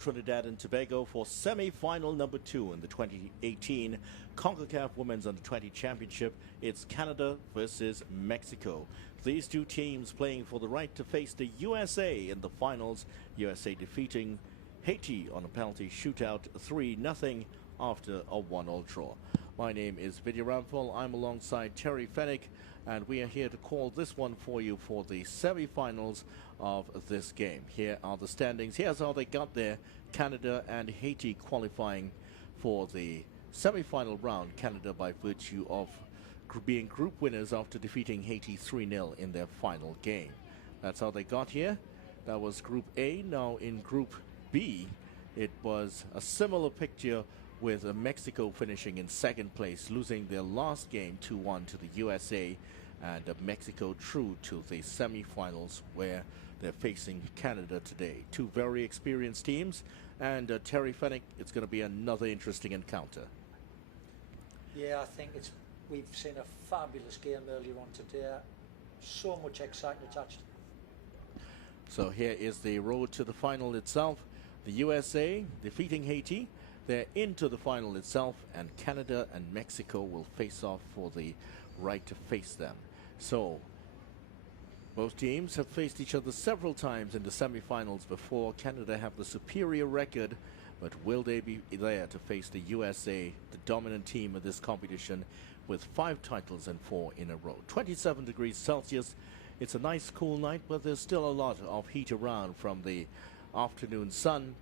Trinidad and Tobago for semi-final number 2 in the 2018 Concacaf Women's Under-20 Championship. It's Canada versus Mexico. These two teams playing for the right to face the USA in the finals. USA defeating Haiti on a penalty shootout 3-0 after a 1-1 draw. My name is Vidya Ramphal. I'm alongside Terry Fennick, and we are here to call this one for you for the semi-finals of this game. Here are the standings. Here's how they got there. Canada and Haiti qualifying for the semi-final round. Canada by virtue of being group winners after defeating Haiti 3-0 in their final game. That's how they got here. That was Group A. Now in Group B, it was a similar picture with Mexico finishing in second place, losing their last game 2-1 to the USA, and Mexico true to the semi-finals where they're facing Canada today. Two very experienced teams, and Terry Fennick, it's going to be another interesting encounter. Yeah, I think we've seen a fabulous game earlier on today. So much excitement attached. So here is the road to the final itself. The USA defeating Haiti. They're into the final itself, and Canada and Mexico will face off for the right to face them. So both teams have faced each other several times in the semifinals before. Canada have the superior record, but will they be there to face the USA, the dominant team of this competition, with 5 titles and 4 in a row? 27 degrees Celsius. It's a nice cool night, but there's still a lot of heat around from the afternoon sun.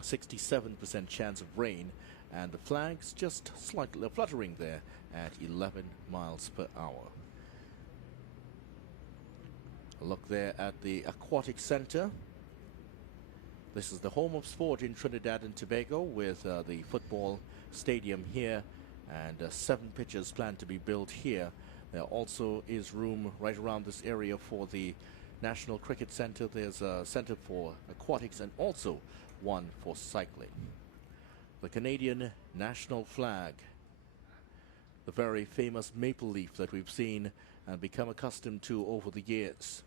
67% chance of rain, and the flags just slightly fluttering there at 11 miles per hour. A look there at the aquatic center. This is the home of sport in Trinidad and Tobago, with the football stadium here, and 7 pitches planned to be built here. There also is room right around this area for the National Cricket Center. There's a center for aquatics and also one for cycling. The Canadian national flag, the very famous maple leaf that we've seen and become accustomed to over the years.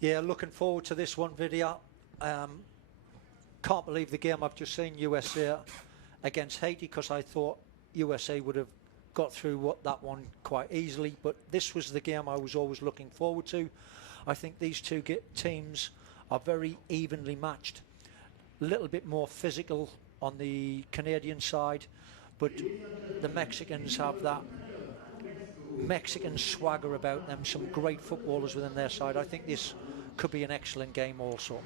Yeah, looking forward to this one, Vidya. Can't believe the game I've just seen, USA against Haiti, because I thought USA would have got through that one quite easily, but this was the game I was always looking forward to. I think these two teams are very evenly matched. A little bit more physical on the Canadian side, but the Mexicans have that Mexican swagger about them, some great footballers within their side. I think this could be an excellent game also.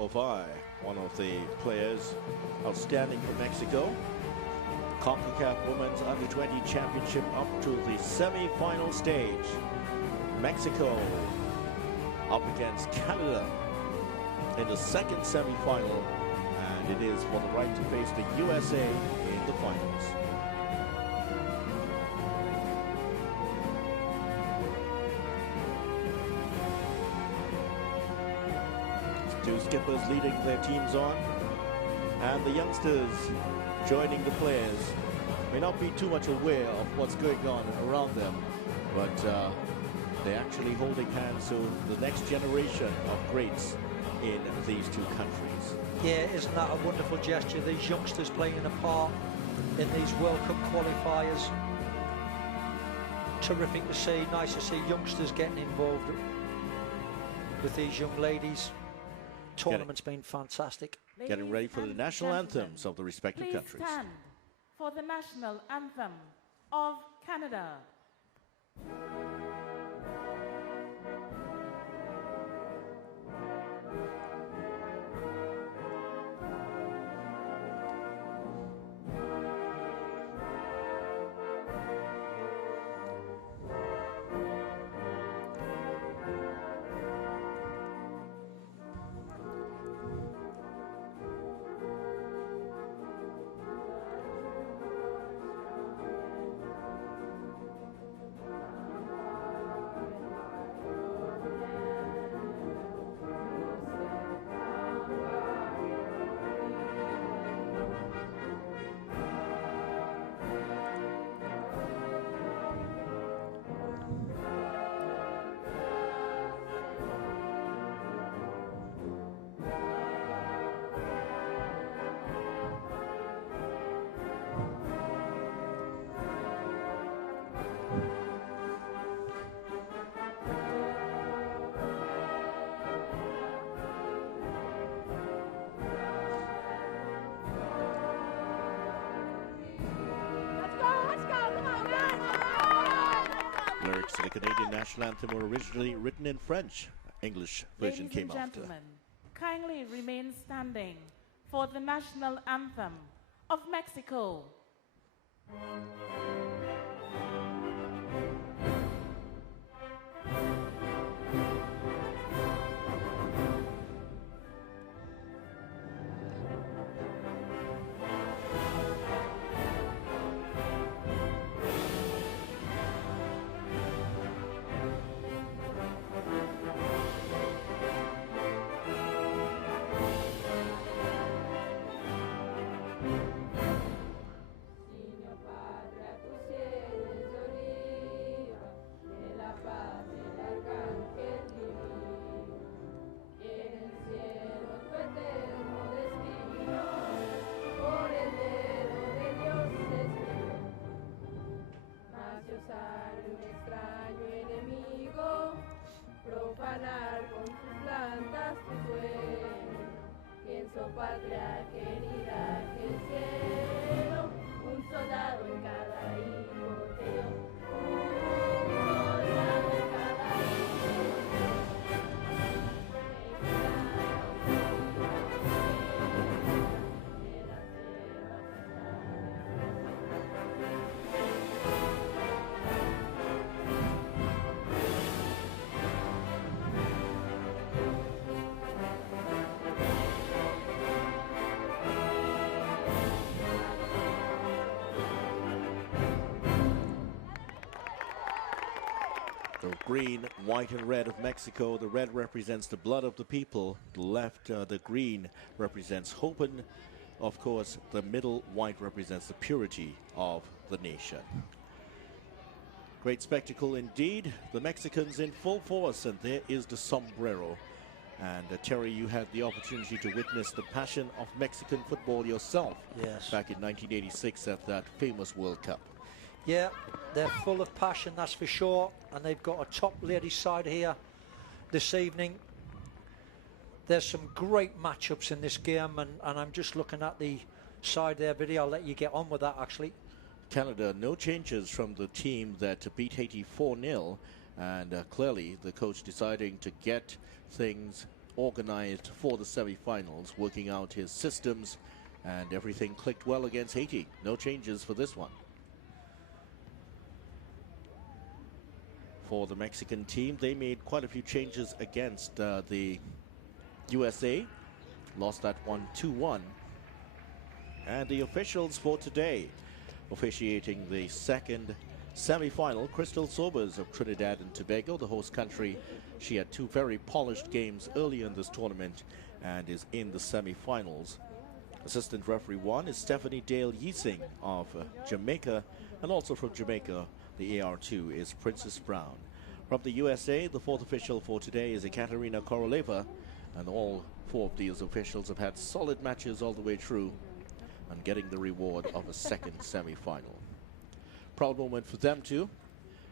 Ovai, one of the players outstanding for Mexico. Concacaf Women's Under-20 Championship up to the semi-final stage. Mexico up against Canada in the second semi-final, and it is for the right to face the USA in the finals. Two skippers leading their teams on, and the youngsters joining the players. May not be too much aware of what's going on around them, but they're actually holding hands to the next generation of greats in these two countries. Yeah, isn't that a wonderful gesture? These youngsters playing a part in these World Cup qualifiers. Terrific to see. Nice to see youngsters getting involved with these young ladies. Tournament's been fantastic. Getting ready for the national anthems of the respective countries. Stand for the national anthem of Canada. Canadian national anthem were originally written in French. English version Ladies came and after. gentlemen, kindly remain standing for the national anthem of Mexico. Patria querida, que el cielo, un soldado en cada hijo te dio, un soldado en cada The green, white, and red of Mexico. The red represents the blood of the people. The left, the green, represents hope, and of course, the middle white represents the purity of the nation. Great spectacle indeed. The Mexicans in full force, and there is the sombrero. And Terry, you had the opportunity to witness the passion of Mexican football yourself. Yes. Back in 1986 at that famous World Cup. Yeah, they're full of passion, that's for sure. And they've got a top ladies side here this evening. There's some great matchups in this game, and I'm just looking at the side there video. I'll let you get on with that, actually. Canada, no changes from the team that beat Haiti 4-0. And clearly the coach deciding to get things organized for the semi-finals, working out his systems, and everything clicked well against Haiti. No changes for this one. For the Mexican team, they made quite a few changes against the USA. Lost that one 2-1. And the officials for today, officiating the second semi-final, Crystal Sobers of Trinidad and Tobago, the host country. She had two very polished games earlier in this tournament and is in the semi-finals. Assistant referee one is Stephanie Dale Yising of Jamaica, and also from Jamaica, the AR2 is Princess Brown. From the USA, the fourth official for today is Ekaterina Koroleva, and all four of these officials have had solid matches all the way through and getting the reward of a second semi-final. Proud moment for them too.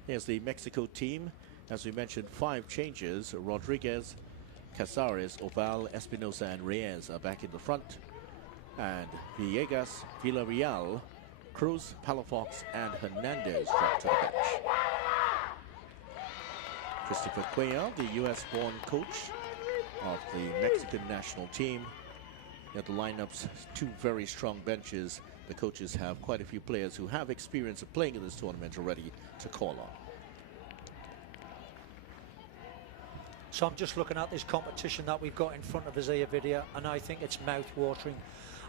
Here's the Mexico team. As we mentioned, 5 changes. Rodriguez, Casares, Oval, Espinosa, and Reyes are back in the front. And Villegas, Villarreal, Cruz, Palafox, and Hernandez dropped to the bench. Christopher Cuellar, the US-born coach of the Mexican national team. At the lineups, 2 very strong benches. The coaches have quite a few players who have experience of playing in this tournament already to call on. So I'm just looking at this competition that we've got in front of us here, video, and I think it's mouth-watering.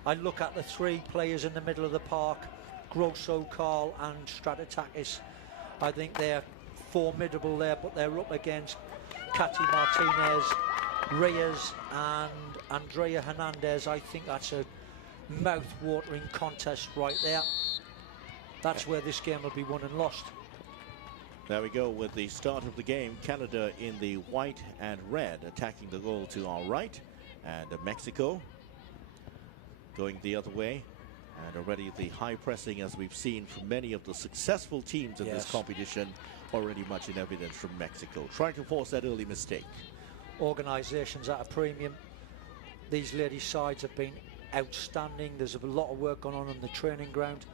I look at the 3 players in the middle of the park, Grosso, Carl, and Stratotakis. I think they're formidable there, but they're up against Katy Martinez, Reyes, and Andrea Hernandez. I think that's a mouth-watering contest right there. That's where this game will be won and lost. There we go with the start of the game. Canada in the white and red, attacking the goal to our right, and Mexico going the other way. And already the high pressing, as we've seen from many of the successful teams in this competition, already much in evidence from Mexico, trying to force that early mistake. Organisations at a premium. These ladies' sides have been outstanding. There's a lot of work going on the training ground,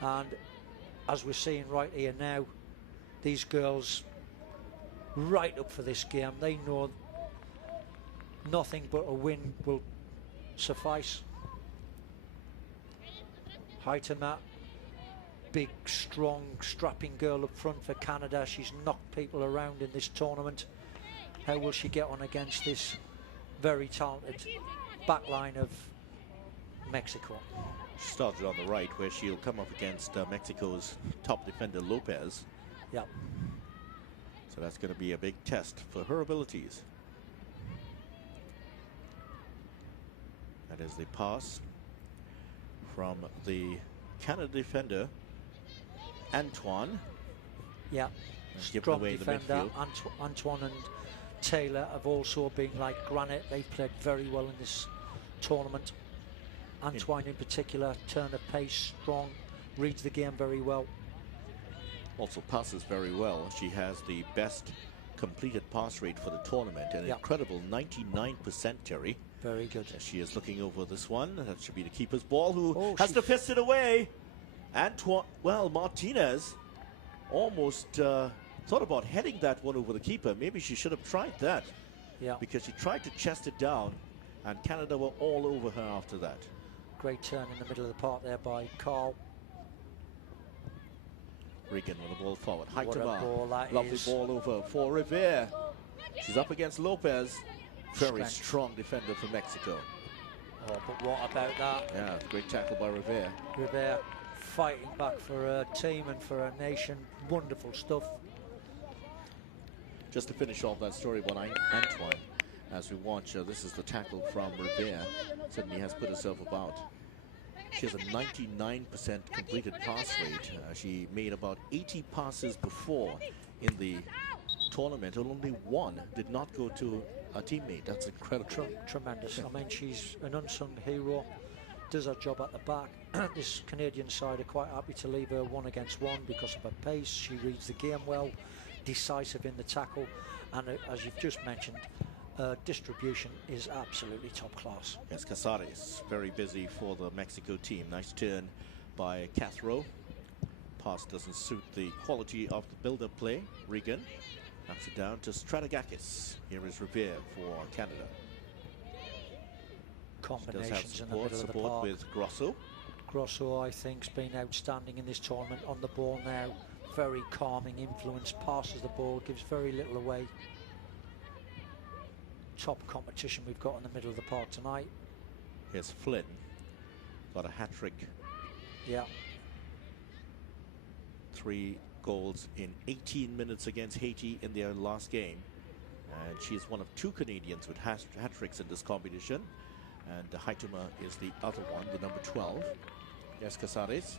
and as we're seeing right here now, these girls right up for this game. They know nothing but a win will suffice. Haitema, big, strong, strapping girl up front for Canada. She's knocked people around in this tournament. How will she get on against this very talented backline of Mexico? She started on the right, where she'll come up against Mexico's top defender, Lopez. Yeah. So that's going to be a big test for her abilities. That is the pass from the Canada defender, Antoine. Yeah, Giving strong away the defender. midfield. Antoine and Taylor have also been like granite. They've played very well in this tournament. Antoine in particular, turn of pace, strong, reads the game very well. Also passes very well. She has the best completed pass rate for the tournament, an incredible 99%, Terry. Very good. She is looking over this one. That should be the keeper's ball, who has she to fist it away. Antoine, well, Martinez almost thought about heading that one over the keeper. Maybe she should have tried that. Yeah. Because she tried to chest it down, and Canada were all over her after that. Great turn in the middle of the park there by Carl. Regan with the ball forward. What a ball that Lovely is. ball over for Rivera. She's up against Lopez. Very Strength. strong defender for Mexico. Oh, but what about that? Yeah, great tackle by Rivera. Rivera fighting back for her team and for her nation. Wonderful stuff. Just to finish off that story about Antoine, as we watch, this is the tackle from Rivera. Suddenly has put herself about. She has a 99% completed pass rate. She made about 80 passes before in the tournament, and only one did not go to a teammate. That's incredible. Tremendous. I mean, she's an unsung hero. Does her job at the back. This Canadian side are quite happy to leave her 1-against-1 because of her pace. She reads the game well, decisive in the tackle, and as you've just mentioned, distribution is absolutely top class. Yes, Casares very busy for the Mexico team. Nice turn by Cathro. Pass doesn't suit the quality of the build-up play. Regan knocks it down to Strategakis. Here is Revere for Canada. Combinations in the middle of the support park. with Grosso. Grosso, I think, has been outstanding in this tournament. On the ball now, very calming influence, passes the ball, gives very little away. Top competition we've got in the middle of the park tonight. Here's Flynn. Got a hat-trick. Yeah. 3 goals in 18 minutes against Haiti in their last game. And she is one of 2 Canadians with hat-tricks in this competition. And Haitema is the other one, the number 12. Yes, Casares.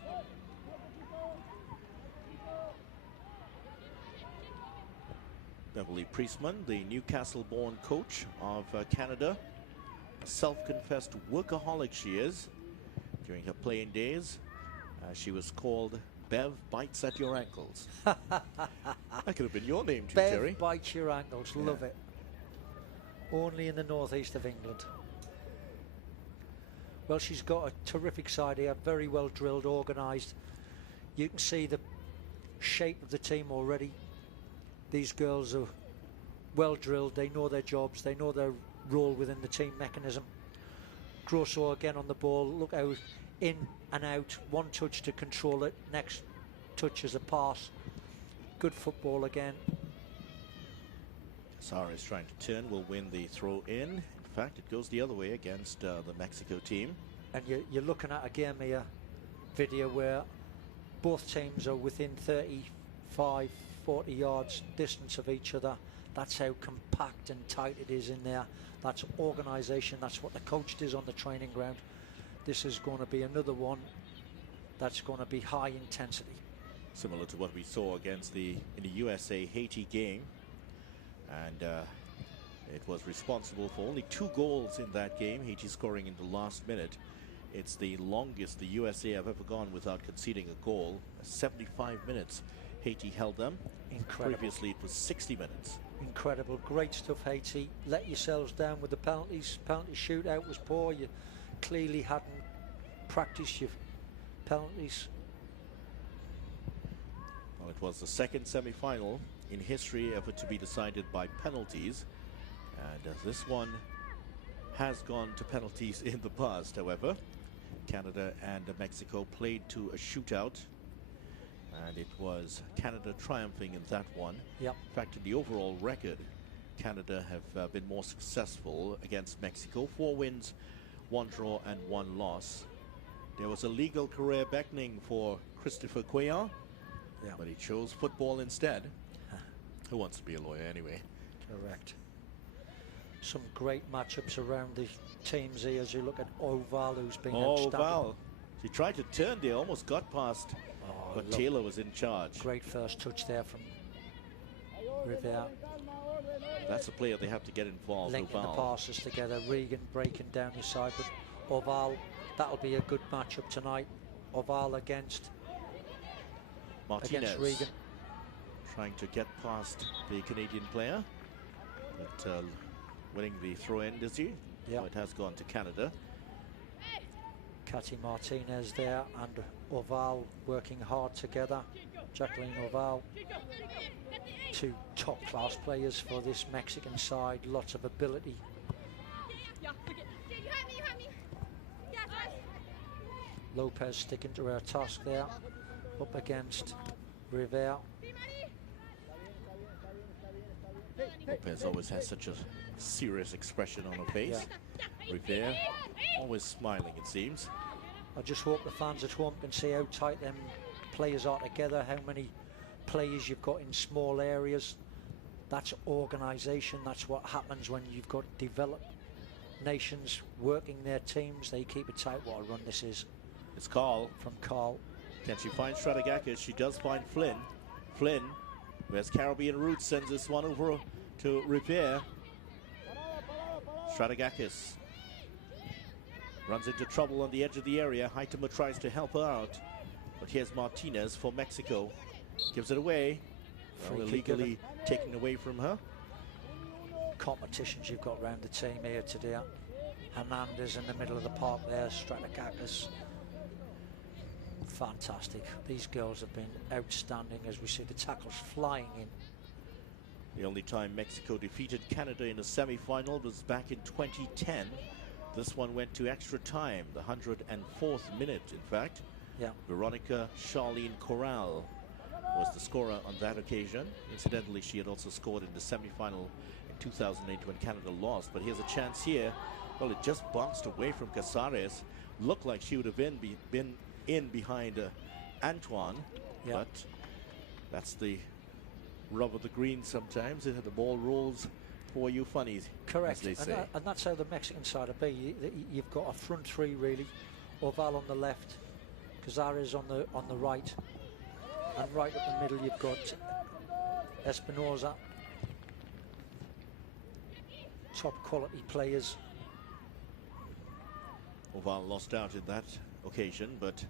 Beverly Priestman, the Newcastle-born coach of Canada. A self-confessed workaholic she is. During her playing days, she was called Bev Bites at Your Ankles. That could have been your name too, Bev Terry. Bites Your Ankles, love it. Only in the northeast of England. Well, she's got a terrific side here, very well drilled, organised. You can see the shape of the team already. These girls are well drilled, they know their jobs, they know their role within the team mechanism. Grosso again on the ball, look how in and out, one touch to control it, next touch is a pass. Good football again. Sara is trying to turn, will win the throw in. In fact, it goes the other way against the Mexico team. And you're looking at a game here, video where both teams are within 35, 40 yards distance of each other. That's how compact and tight it is in there. That's organisation, that's what the coach does on the training ground. This is going to be another one that's going to be high intensity. Similar to what we saw against in the USA-Haiti game. And it was responsible for only 2 goals in that game, Haiti scoring in the last minute. It's the longest the USA have ever gone without conceding a goal. 75 minutes Haiti held them. Incredible. Previously it was 60 minutes. Incredible, great stuff, Haiti. Let yourselves down with the penalties. Penalty shootout was poor. You clearly hadn't practiced your penalties. Well, it was the second semi-final in history ever to be decided by penalties. And this one has gone to penalties in the past, however. Canada and Mexico played to a shootout. And it was Canada triumphing in that one. Yep. In fact, in the overall record, Canada have been more successful against Mexico. 4 wins, 1 draw and 1 loss. There was a legal career beckoning for Christopher Cuellar, but he chose football instead. Who wants to be a lawyer anyway? Correct. Some great matchups around the teams here as you look at Oval, who's been outstanding. Oval. She tried to turn there, almost got past, but Taylor was in charge. Great first touch there from Rivera. That's a player they have to get involved. Linking the Oval. passes together, Regan breaking down the side, but Oval, that'll be a good matchup tonight. Oval against Martinez Regan. trying to get past the Canadian player, but winning the throw-in, does he? Yeah. So it has gone to Canada. Katy Martinez there and Oval working hard together. Jacqueline Oval, 2 top-class players for this Mexican side, lots of ability. Lopez sticking to her task there, up against Rivera. Lopez always has such a serious expression on her face. Rivera always smiling, it seems. I just hope the fans at home can see how tight them players are together, how many players you've got in small areas. That's organisation. That's what happens when you've got developed nations working their teams. They keep it tight. What a run this is. It's Carl. From Carl. Can she find Strategakis? She does find Flynn. Flynn, who has Caribbean roots, sends this one over to Rivera. Strategakis runs into trouble on the edge of the area. Heitema tries to help her out, but here's Martinez for Mexico. Gives it away. Well, illegally taken away from her. Competitions you've got around the team here today. Hernandez in the middle of the park there. Strategakis. Fantastic. These girls have been outstanding as we see the tackles flying in. The only time Mexico defeated Canada in a semi-final was back in 2010. This one went to extra time, the 104th minute, in fact. Yeah. Veronica Charlene Corral was the scorer on that occasion. Incidentally, she had also scored in the semi-final in 2008 when Canada lost. But here's a chance here. Well, it just bounced away from Casares. Looked like she would have been in behind Antoine. Yeah. But that's the rub of the green sometimes. The ball rolls for you funnies. Correct. As they say. And that's how the Mexican side will be. You've got a front three really. Oval on the left, Casares on the right, and right up the middle you've got Espinosa. Top quality players. Oval lost out in that occasion, but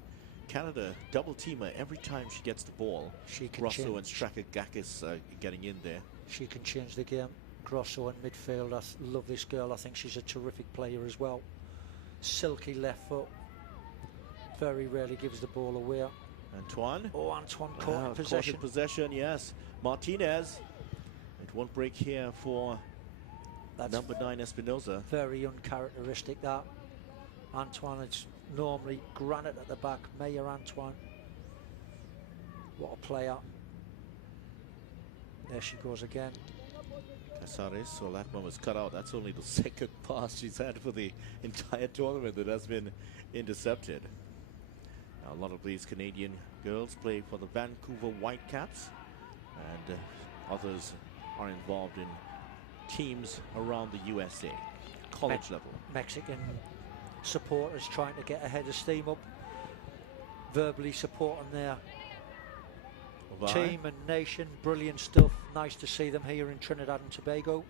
Canada double teamer every time she gets the ball. She can Grosso and Strategakis getting in there. She can change the game. Grosso in midfield. I love this girl. I think she's a terrific player as well. Silky left foot. Very rarely gives the ball away. Antoine. Oh, Antoine caught in possession. Caught in possession, yes. Martinez. It won't break here for number 9 Espinosa. Very uncharacteristic that. Antoine is normally granite at the back. Mayor Antoine. What a player. There she goes again. Casares, so that one was cut out. That's only the second pass she's had for the entire tournament that has been intercepted. Now, a lot of these Canadian girls play for the Vancouver Whitecaps, and others are involved in teams around the USA, college level. Mexican supporters trying to get ahead of steam up, verbally supporting their team and nation. Brilliant stuff. Nice to see them here in Trinidad and Tobago.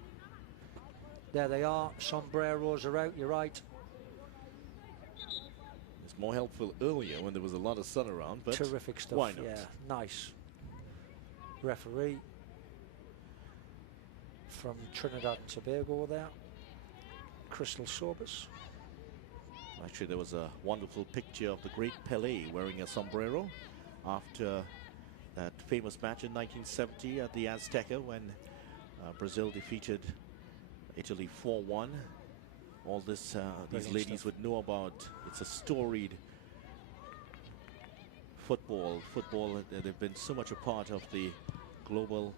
There they are. Sombreros are out, you're right. It's more helpful earlier when there was a lot of sun around, but terrific stuff. Why not? Yeah, nice. Referee from Trinidad and Tobago there, Crystal Sobers. Actually, there was a wonderful picture of the great Pelé wearing a sombrero after that famous match in 1970 at the Azteca when Brazil defeated Italy 4-1. All this these ladies would know about. It's a storied football. They've been so much a part of the global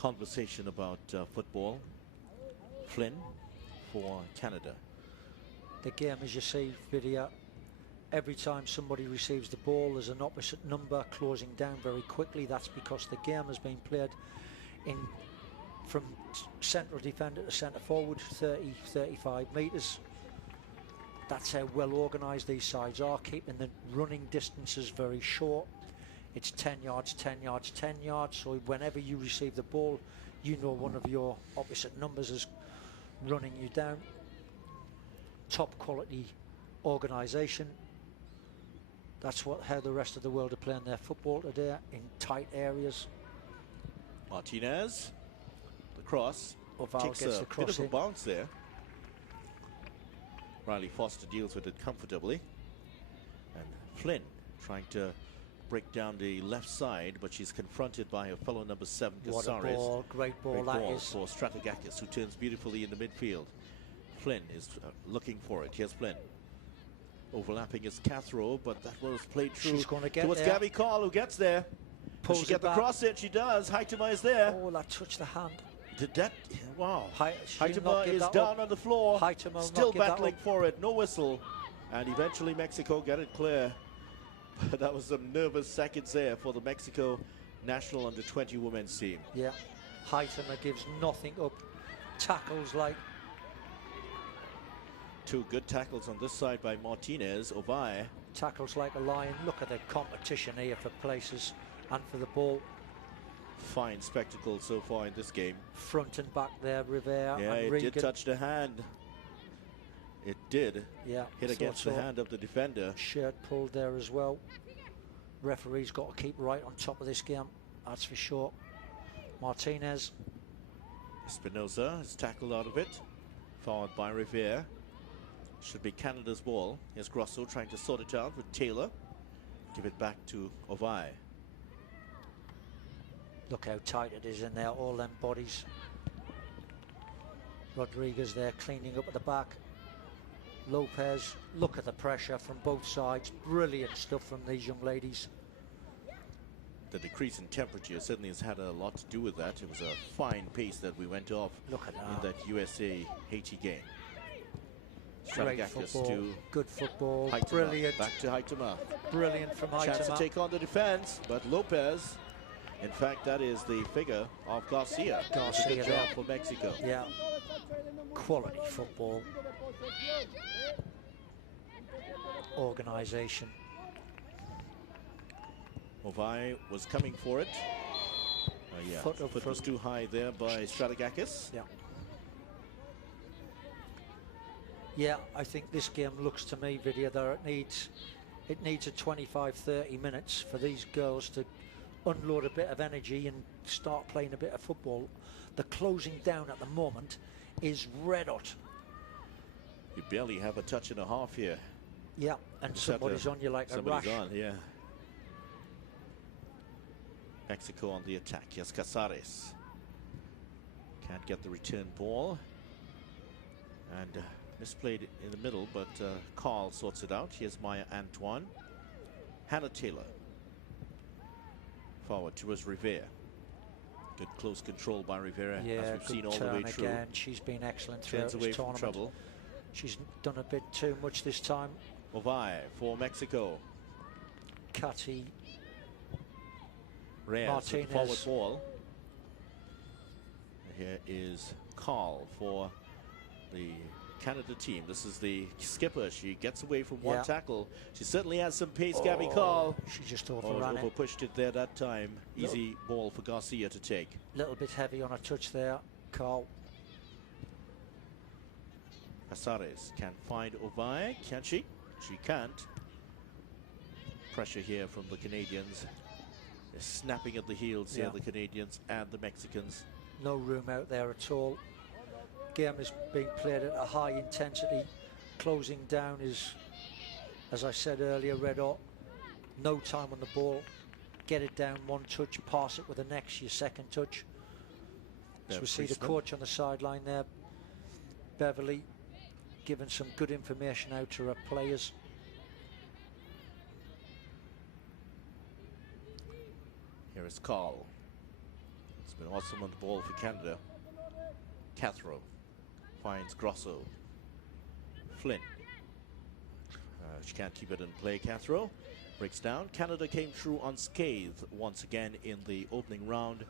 conversation about football. Flynn for Canada. The game, as you see, video, every time somebody receives the ball, there's an opposite number closing down very quickly. That's because the game has been played in from central defender to centre forward, 30-35 metres. That's how well organised these sides are, keeping the running distances very short. It's 10 yards, 10 yards, 10 yards. So whenever you receive the ball, you know one of your opposite numbers is running you down. Top quality organisation. That's how the rest of the world are playing their football today, in tight areas. Martinez, the cross, takes gets a the cross bit of a in. bounce there. Riley Foster deals with it comfortably. And Flynn trying to break down the left side, but she's confronted by her fellow number 7, What a Casares. ball, great ball that is. For Strategakis, who turns beautifully in the midfield. Flynn is looking for it. Here's Flynn. Overlapping is Cathro, but that was played through She's going to get towards there. Gabby Call, who gets there. Does she Pulls get it the back. cross in? She does. Haitema is there. Oh, that touched the hand. Did that? Wow. She'll not Haitema give is that down up. on the floor. Haitema will Still not give that battling up. for it. No whistle. And eventually Mexico get it clear. But that was some nervous seconds there for the Mexico national under-20 women's team. Yeah. Haitema gives nothing up. Tackles like... Two good tackles on this side by Martinez. Ovai. Tackles like a lion. Look at the competition here for places and for the ball. Fine spectacle so far in this game. Front and back there, Rivera Yeah, and it Regan. did touch the hand. It did. Yeah, Hit against the hand of the defender. Shirt pulled there as well. Referee's got to keep right on top of this game, that's for sure. Martinez. Espinosa is tackled out of it. Fouled by Rivera. Should be Canada's ball. Here's Grosso trying to sort it out with Taylor. Give it back to Ovai. Look how tight it is in there, all them bodies. Rodriguez there cleaning up at the back. Lopez, look at the pressure from both sides. Brilliant stuff from these young ladies. The decrease in temperature certainly has had a lot to do with that. It was a fine pace that we went off Look at in that USA-Haiti game. Great Strategakis football, to good football, Haitema. brilliant. Back to Haitema. Brilliant from Chance to Haitema. take on the defense, but Lopez, in fact, that is the figure of Garcia. Garcia Good job there. for Mexico. Yeah, quality football. Organisation. Ovai was coming for it. Yeah, Foot up foot was front. too high there by Strategakis. Yeah. Yeah, I think this game looks to me, Vidya, that it needs a 25-30 minutes for these girls to unload a bit of energy and start playing a bit of football. The closing down at the moment is red hot. You barely have a touch and a half here. Yeah, and somebody's on you like a rash. Somebody's on, yeah. Mexico on the attack. Yes, Casares. Can't get the return ball. And misplayed in the middle, but Carl sorts it out. Here's Maya Antoine. Hannah Taylor. Forward towards Rivera. Good close control by Rivera, Yeah, as we've seen all the turn way through. again. She's been excellent throughout Turns this away from tournament. trouble. She's done a bit too much this time. Ovai for Mexico. Catty. Reyes with the Martinez. forward ball. And here is Carl for the Canada team. This is the skipper. She gets away from one Yeah. tackle. She certainly has some pace, Gabby Carl. She just Oh, overran it. over pushed it there that time. Easy ball for Garcia to take. Little bit heavy on a touch there, Carl. Casares can't find Ovai, can she? She can't. Pressure here from the Canadians. They're snapping at the heels here, Yeah. the Canadians and the Mexicans. No room out there at all. Game is being played at a high intensity. Closing down is, as I said earlier, red hot. No time on the ball. get it down one touch, pass it with the next, your second touch. So we see the coach on the sideline there, Beverly, giving some good information out to her players. Here is Carl. It's been awesome on the ball for Canada. Cathro finds Grosso. Flynn. She can't keep it in play. Cathro breaks down. Canada came through unscathed once again in the opening round.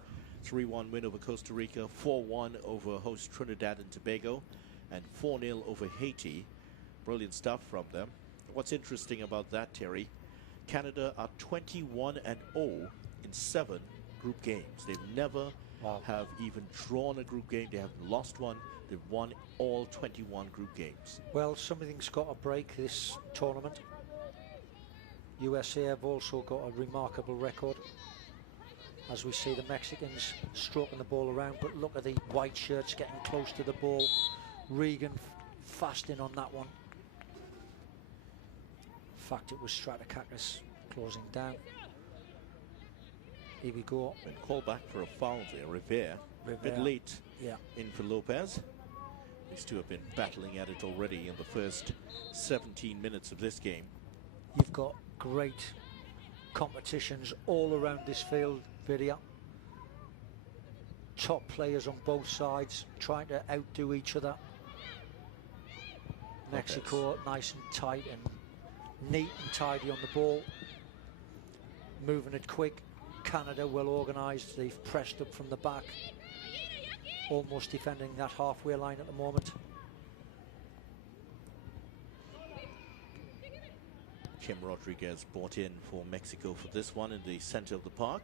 3-1 win over Costa Rica, 4-1 over host Trinidad and Tobago, and 4-0 over Haiti. Brilliant stuff from them. What's interesting about that, Terry, Canada are 21-0 in 7 group games. They've never have even drawn a group game. They haven't lost one. They've won all 21 group games. Well, something's got to break this tournament. USA have also got a remarkable record, as we see the Mexicans stroking the ball around, but look at the white shirts getting close to the ball. Regan fast in on that one. In fact, it was Stratakakis closing down. Here we go. And call back for a foul there. Rivera. A bit late in for Lopez. These two have been battling at it already in the first 17 minutes of this game. You've got great competitions all around this field, Vidya. Top players on both sides trying to outdo each other. Mexico nice and tight and neat and tidy on the ball, moving it quick. Canada well organised. They've pressed up from the back, almost defending that halfway line at the moment. Kim Rodriguez brought in for Mexico for this one in the center of the park.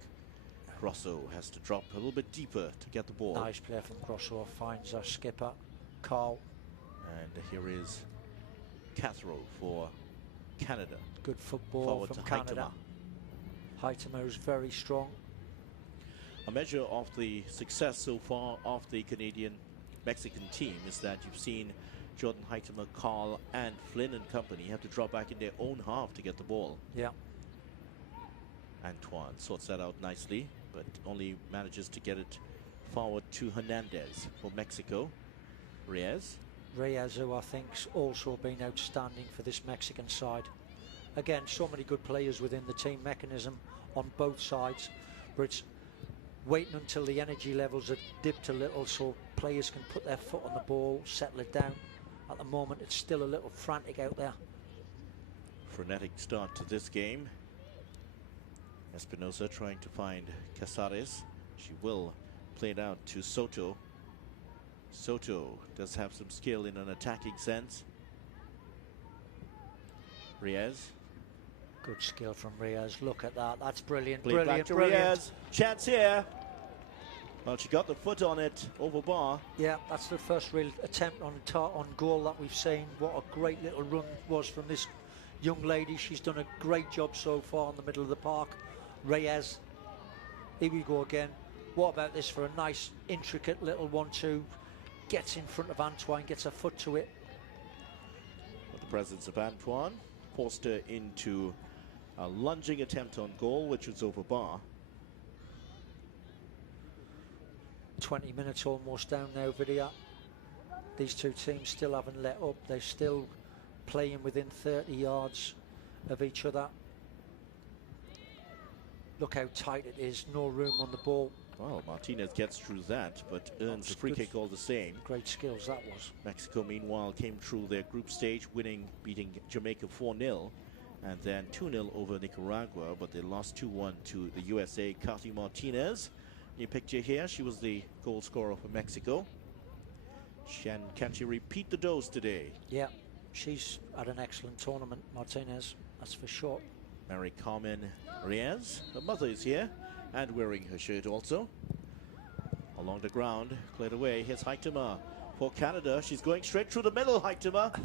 Grosso has to drop a little bit deeper to get the ball. Nice play from Grosso, finds our skipper, Carl. And here is Cathro for Canada. Good football forward from to Canada. Heitema is very strong. A measure of the success so far of the Canadian-Mexican team is that you've seen Jordan Heitema, Carl, and Flynn and company have to drop back in their own half to get the ball. Yeah. Antoine sorts that out nicely, but only manages to get it forward to Hernandez for Mexico. Reyes, who I think's also been outstanding for this Mexican side. Again, so many good players within the team mechanism on both sides, but it's waiting until the energy levels are dipped a little so players can put their foot on the ball, settle it down. At the moment, it's still a little frantic out there. Frenetic start to this game. Espinosa trying to find Casares. She will play it out to Soto. Soto does have some skill in an attacking sense. Reyes. Good skill from Reyes. Look at that. That's brilliant. Play back to Reyes. Chance here. Well, she got the foot on it over bar. Yeah, that's the first real attempt on goal that we've seen. What a great little run was from this young lady. She's done a great job so far in the middle of the park. Reyes. Here we go again. What about this for a nice, intricate little 1-2? Gets in front of Antoine, gets her foot to it. With the presence of Antoine, forced her into a lunging attempt on goal, which was over bar. 20 minutes almost down now, Vidya. These two teams still haven't let up. They're still playing within 30 yards of each other. Look how tight it is, no room on the ball. Well, Martinez gets through that, but earns a free kick all the same. Great skills that was. Mexico, meanwhile, came through their group stage, beating Jamaica 4-0, and then 2-0 over Nicaragua, but they lost 2-1 to the USA. Kathy Martinez, your picture here, she was the goal scorer for Mexico. Can she repeat the dose today? Yeah, she's had an excellent tournament, Martinez, that's for sure. Mary Carmen Reyes, her mother is here, and wearing her shirt also. Along the ground, cleared away. Here's Heitema for Canada. She's going straight through the middle, Heitema.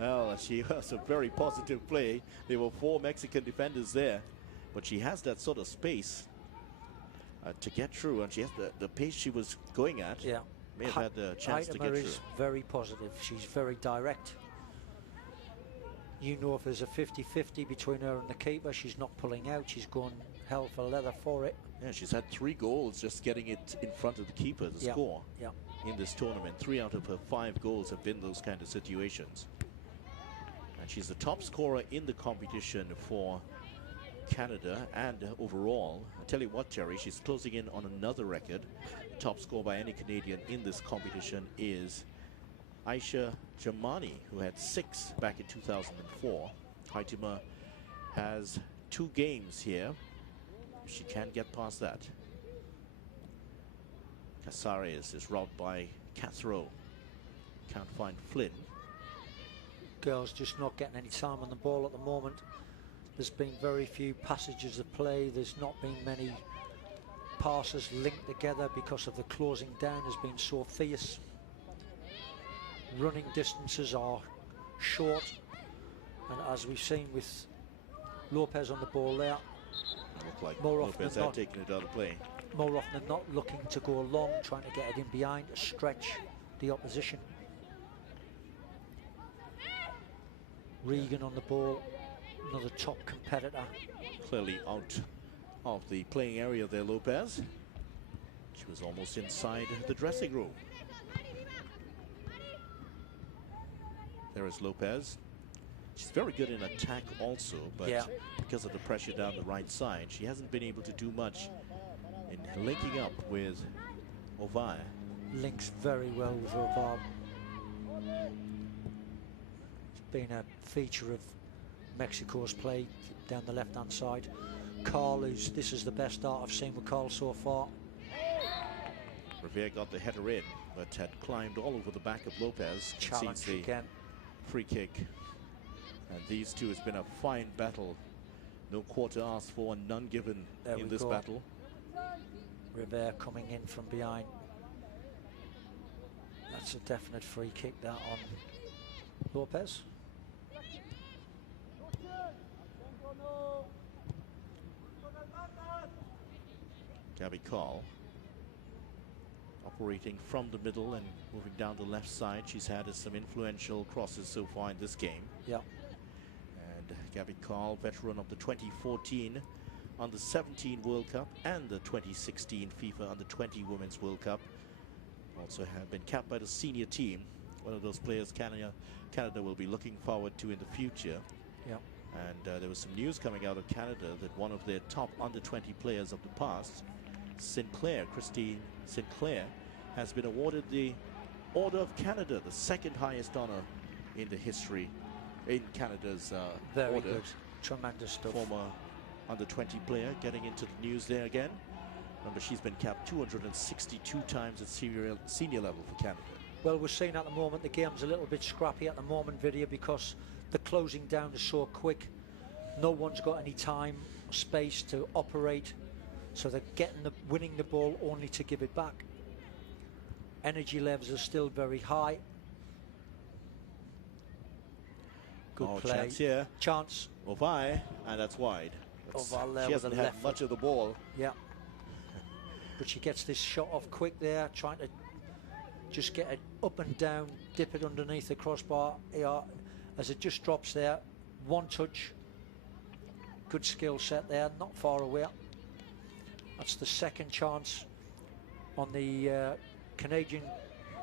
Well, she was a very positive play. There were 4 Mexican defenders there, but she has that sort of space to get through, and she has the pace she was going at. Yeah, may have had the chance to get through. Is very positive. She's very direct. You know, if there's a 50-50 between her and the keeper, she's not pulling out. She's going hell for leather for it. Yeah, she's had 3 goals just getting it in front of the keeper to score in this tournament. 3 out of her 5 goals have been those kind of situations. And she's the top scorer in the competition for Canada and overall. I tell you what, Terry, she's closing in on another record. Top score by any Canadian in this competition is Aisha Jamani, who had 6 back in 2004. Haitima has 2 games here. She can't get past that. Casares is robbed by Cathro. Can't find Flynn. Girls just not getting any time on the ball at the moment. There's been very few passages of play. There's not been many passes linked together because of the closing down has been so fierce. Running distances are short, and as we've seen with Lopez on the ball there, Look like more often Lopez than had not, taken it out of play. more often than not looking to go long, trying to get it in behind to stretch the opposition. Regan on the ball, another top competitor. Clearly out of the playing area there, Lopez. She was almost inside the dressing room. There is Lopez. She's very good in attack also, but because of the pressure down the right side, she hasn't been able to do much in linking up with Ovai. Links very well with Oval. It's been a feature of Mexico's play down the left-hand side. Carl, this is the best start I've seen with Carl so far. Revere got the header in, but had climbed all over the back of Lopez. Challenge the again. Free kick. And these two has been a fine battle. No quarter asked for and none given in this battle. Revere coming in from behind. That's a definite free kick that on Lopez. Gabby Call operating from the middle and moving down the left side. She's had some influential crosses so far in this game. Yeah. And Gabby Call, veteran of the 2014 Under-17 World Cup and the 2016 FIFA Under-20 Women's World Cup. Also have been capped by the senior team. One of those players Canada will be looking forward to in the future. Yeah. And there was some news coming out of Canada that one of their top Under-20 players of the past, Sinclair, Christine Sinclair, has been awarded the Order of Canada, the second highest honor in the history in Canada's Very order. good. Tremendous stuff. Former Under-20 player getting into the news there again. Remember, she's been capped 262 times at senior level for Canada. Well, we're seeing at the moment the game's a little bit scrappy at the moment, Vidya, because the closing down is so quick. No one's got any time or space to operate, so they're winning the ball only to give it back. Energy levels are still very high. Good play. Chance here. Chance. Ovai, and that's wide. Oval there She with hasn't the had left much foot. of the ball. Yeah. But she gets this shot off quick there, trying to just get it up and down, dip it underneath the crossbar. Yeah, as it just drops there, one touch. Good skill set there, not far away. That's the second chance on the Canadian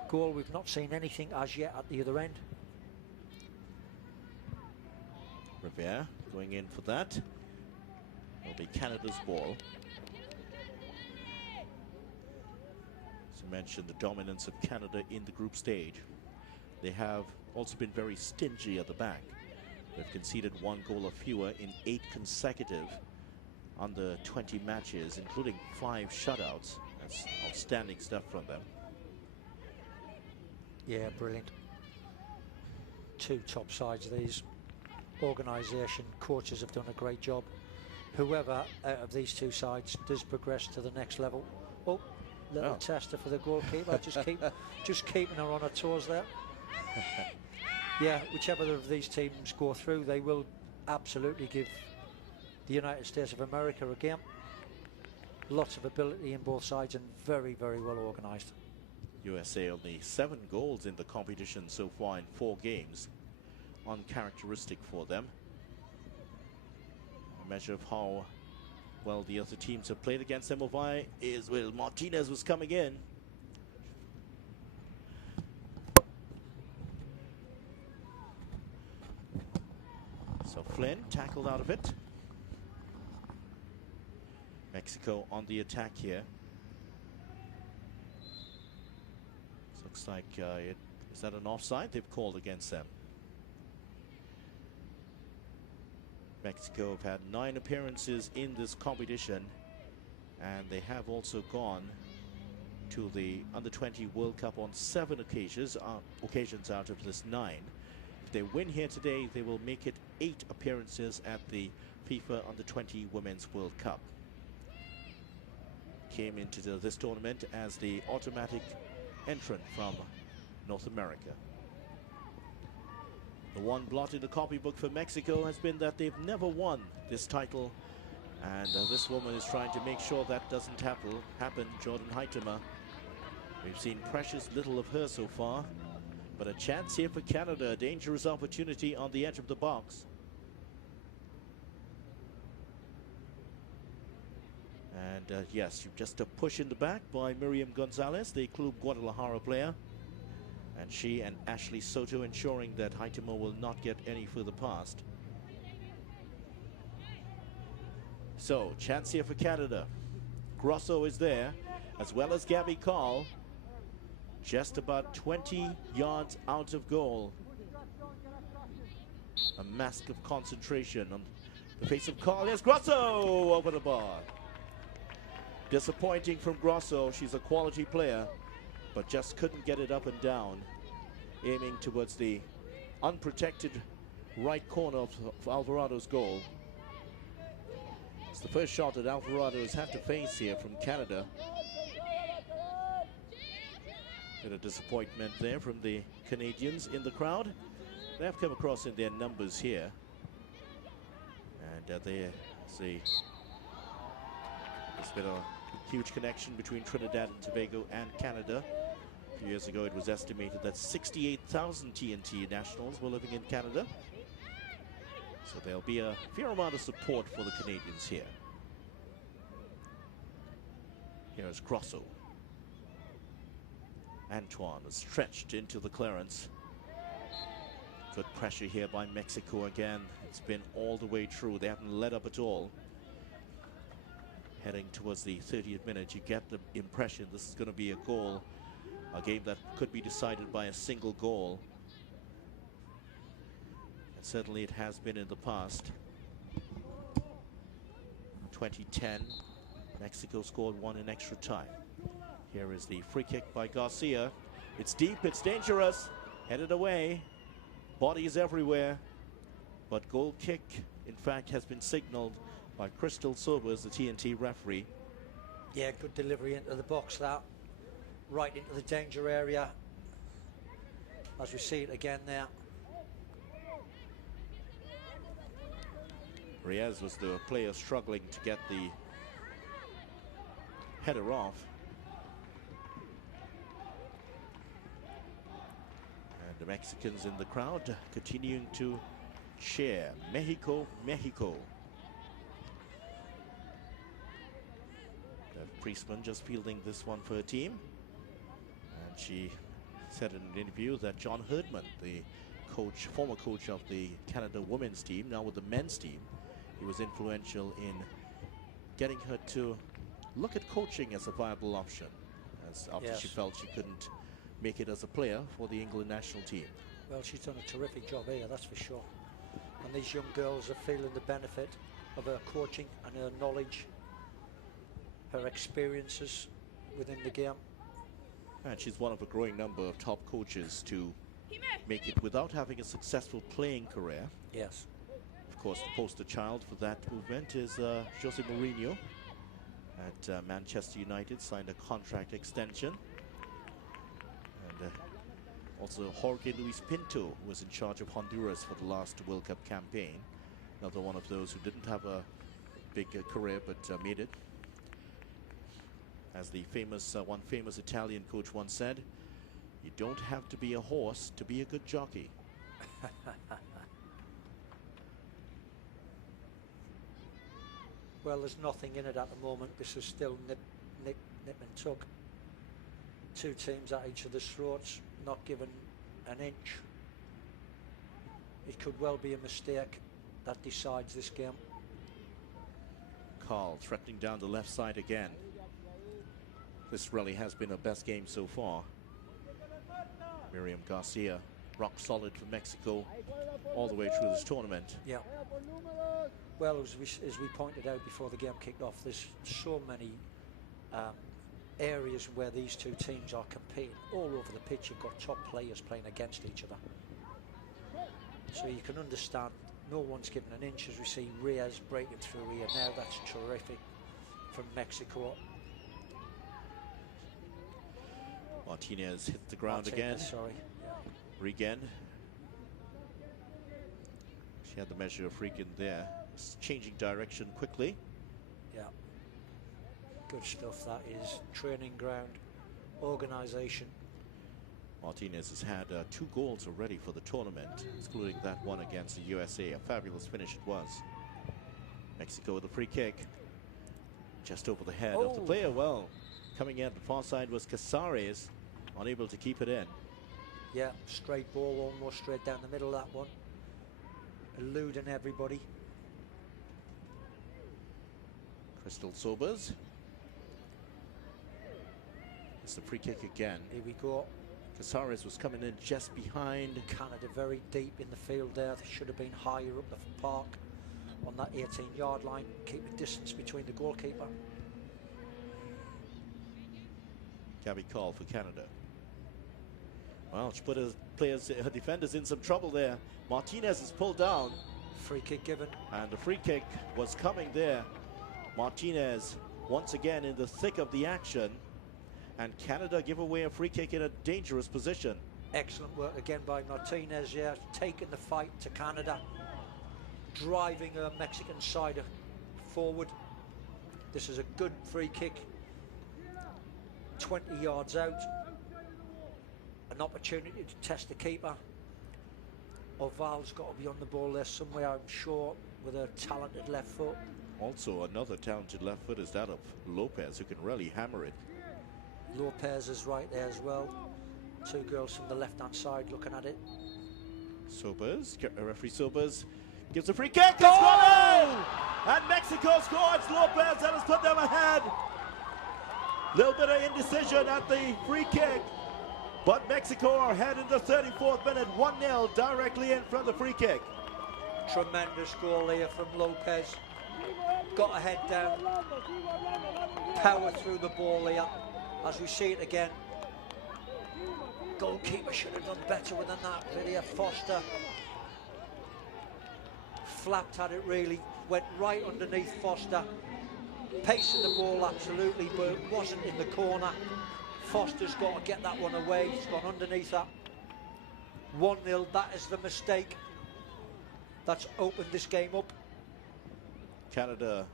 goal. We've not seen anything as yet at the other end. Revere going in for that. It'll be Canada's ball. As I mentioned, the dominance of Canada in the group stage. They have also been very stingy at the back. They've conceded 1 goal or fewer in 8 consecutive Under-20 matches, including 5 shutouts. That's outstanding stuff from them. Yeah, brilliant. 2 top sides these. Organisation, coaches have done a great job. Whoever out of these 2 sides does progress to the next level. Oh, little tester for the goalkeeper. just keeping her on her toes there. Yeah, whichever of these teams go through, they will absolutely give the United States of America a game. Lots of ability in both sides and very, very well organised. USA only 7 goals in the competition so far in 4 games. Uncharacteristic for them. A measure of how well, the other teams have played against them is, well, Martinez was coming in. So Flynn tackled out of it. Mexico on the attack here. Looks like, is that an offside they've called against them? Mexico have had 9 appearances in this competition, and they have also gone to the Under-20 World Cup on 7 occasions out of this 9. If they win here today, they will make it 8 appearances at the FIFA Under-20 Women's World Cup. Came into this tournament as the automatic entrant from North America. The one blot in the copybook for Mexico has been that they've never won this title, and this woman is trying to make sure that doesn't happen. Jordan Heitema. We've seen precious little of her so far, but a chance here for Canada, a dangerous opportunity on the edge of the box. And yes, just a push in the back by Miriam Gonzalez, the Club Guadalajara player. And she and Ashley Soto ensuring that Heitema will not get any further past. So, chance here for Canada. Grosso is there, as well as Gabby Call. Just about 20 yards out of goal. A mask of concentration on the face of Call. Here's Grosso over the bar. Disappointing from Grosso. She's a quality player, but just couldn't get it up and down, aiming towards the unprotected right corner of Alvarado's goal. It's the first shot that Alvarado has had to face here from Canada. Bit of disappointment there from the Canadians in the crowd. They have come across in their numbers here. And there's been a huge connection between Trinidad and Tobago and Canada. A few years ago, it was estimated that 68,000 TNT nationals were living in Canada. So there'll be a fair amount of support for the Canadians here. Here's Grosso. Antoine is stretched into the clearance. Good pressure here by Mexico again. It's been all the way through. They haven't let up at all. Heading towards the 30th minute, you get the impression this is going to be a goal, a game that could be decided by a single goal. And certainly it has been in the past. 2010, Mexico scored 1 in extra time. Here is the free kick by Garcia. It's deep, it's dangerous, headed away, bodies everywhere, but goal kick, in fact, has been signaled by Crystal Sobers, the TNT referee. Yeah, good delivery into the box, that. Right into the danger area. As we see it again there. Reyes was the player struggling to get the header off. And the Mexicans in the crowd continuing to cheer. Mexico, Mexico. Priestman just fielding this one for her team. And she said in an interview that John Herdman, the coach, former coach of the Canada women's team, now with the men's team, he was influential in getting her to look at coaching as a viable option, as after she felt she couldn't make it as a player for the England national team. Well, she's done a terrific job here, that's for sure. And these young girls are feeling the benefit of her coaching and her knowledge, her experiences within the game. And she's one of a growing number of top coaches to make it without having a successful playing career. Yes. Of course, the poster child for that movement is Jose Mourinho at Manchester United, signed a contract extension. And also Jorge Luis Pinto, who was in charge of Honduras for the last World Cup campaign. Another one of those who didn't have a big career but made it. As the famous, one famous Italian coach once said, you don't have to be a horse to be a good jockey. Well, there's nothing in it at the moment. This is still nip and tuck. Two teams at each other's throats, not given an inch. It could well be a mistake that decides this game. Carl threatening down the left side again. This really has been her best game so far. Miriam Garcia, rock solid for Mexico all the way through this tournament. Yeah. Well, as we pointed out before the game kicked off, there's so many areas where these two teams are competing. All over the pitch, you've got top players playing against each other. So you can understand no one's given an inch as we see Reyes breaking through here now. That's terrific from Mexico. Martinez hits the ground again. Sorry. Yeah. Regan. She had the measure of Regan there. It's changing direction quickly. Yeah. Good stuff, that is. Training ground, organisation. Martinez has had 2 goals already for the tournament, excluding that one against the USA. A fabulous finish it was. Mexico with a free kick. Just over the head of the player. Well, coming in the far side was Casares, unable to keep it in. Yeah, straight ball, almost straight down the middle of that one. Eluding everybody. Crystal Sobers. It's the free kick again. Here we go. Casares was coming in just behind. Canada very deep in the field there. They should have been higher up the park on that 18-yard line. Keep the distance between the goalkeeper. Gabby Call for Canada. Well, she put her defenders in some trouble there. Martinez is pulled down. Free kick given. And the free kick was coming there. Martinez once again in the thick of the action. And Canada give away a free kick in a dangerous position. Excellent work again by Martinez, yeah, taking the fight to Canada, driving her Mexican side forward. This is a good free kick, 20 yards out. An opportunity to test the keeper. Oval's got to be on the ball there somewhere, I'm sure, with a talented left foot. Also, another talented left foot is that of Lopez, who can really hammer it. Lopez is right there as well. 2 girls from the left-hand side looking at it. Sobers, referee Sobers gives a free kick. It's gone in! And Mexico scores. Lopez that has put them ahead. Little bit of indecision at the free kick, but Mexico are ahead in the 34th minute, 1-0 directly in from the free kick. Tremendous goal here from Lopez. Got a head down, power through the ball here. As we see it again, goalkeeper should have done better than that. Lydia Foster flapped at it really, went right underneath Foster, pacing the ball absolutely, but it wasn't in the corner. Foster's got to get that one away. He's gone underneath that. 1-0, that is the mistake that's opened this game up. Canada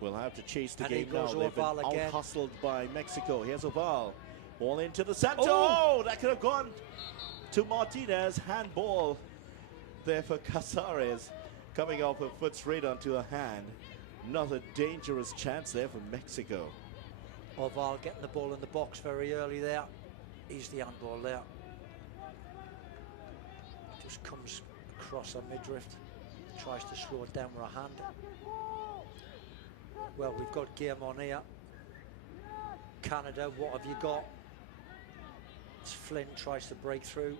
will have to chase the And game now. They've been out-hustled by Mexico. Here's Oval. Ball into the center. Oh, that could have gone to Martinez. Handball there for Casares. Coming off her foot straight onto her hand. Another dangerous chance there for Mexico. Oval getting the ball in the box very early there. He's the handball there. Just comes across her midriff. Tries to slow it down with her hand. Well, we've got game on here. Canada, what have you got? It's Flynn tries to break through.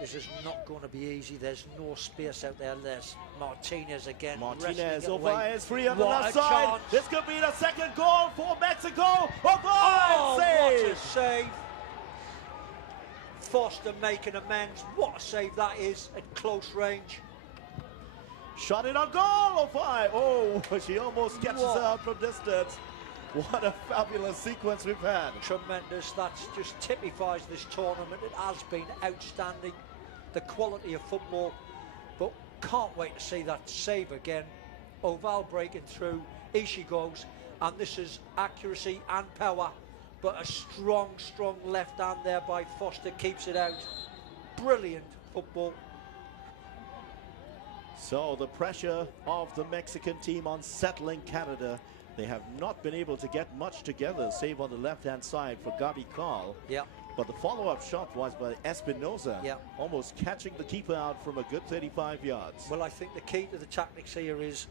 This is not going to be easy. There's no space out there. There's Martinez again. Martinez, Oval is free on the What left a side. chance. This could be the second goal for Mexico. Oval, What save! a save. Foster making amends. What a save that is at close range. Shot it on goal. Oh, she almost catches her out from distance. What a fabulous sequence we've had. Tremendous. That just typifies this tournament. It has been outstanding, the quality of football, but can't wait to see that save again. Oval breaking through, here she goes, and this is accuracy and power, but a strong left hand there by Foster keeps it out. Brilliant football. So the pressure of the Mexican team on settling Canada. They have not been able to get much together, save on the left-hand side for Gabi Carl. Yeah. But the follow-up shot was by Espinosa, almost catching the keeper out from a good 35 yards. Well, I think the key to the tactics here is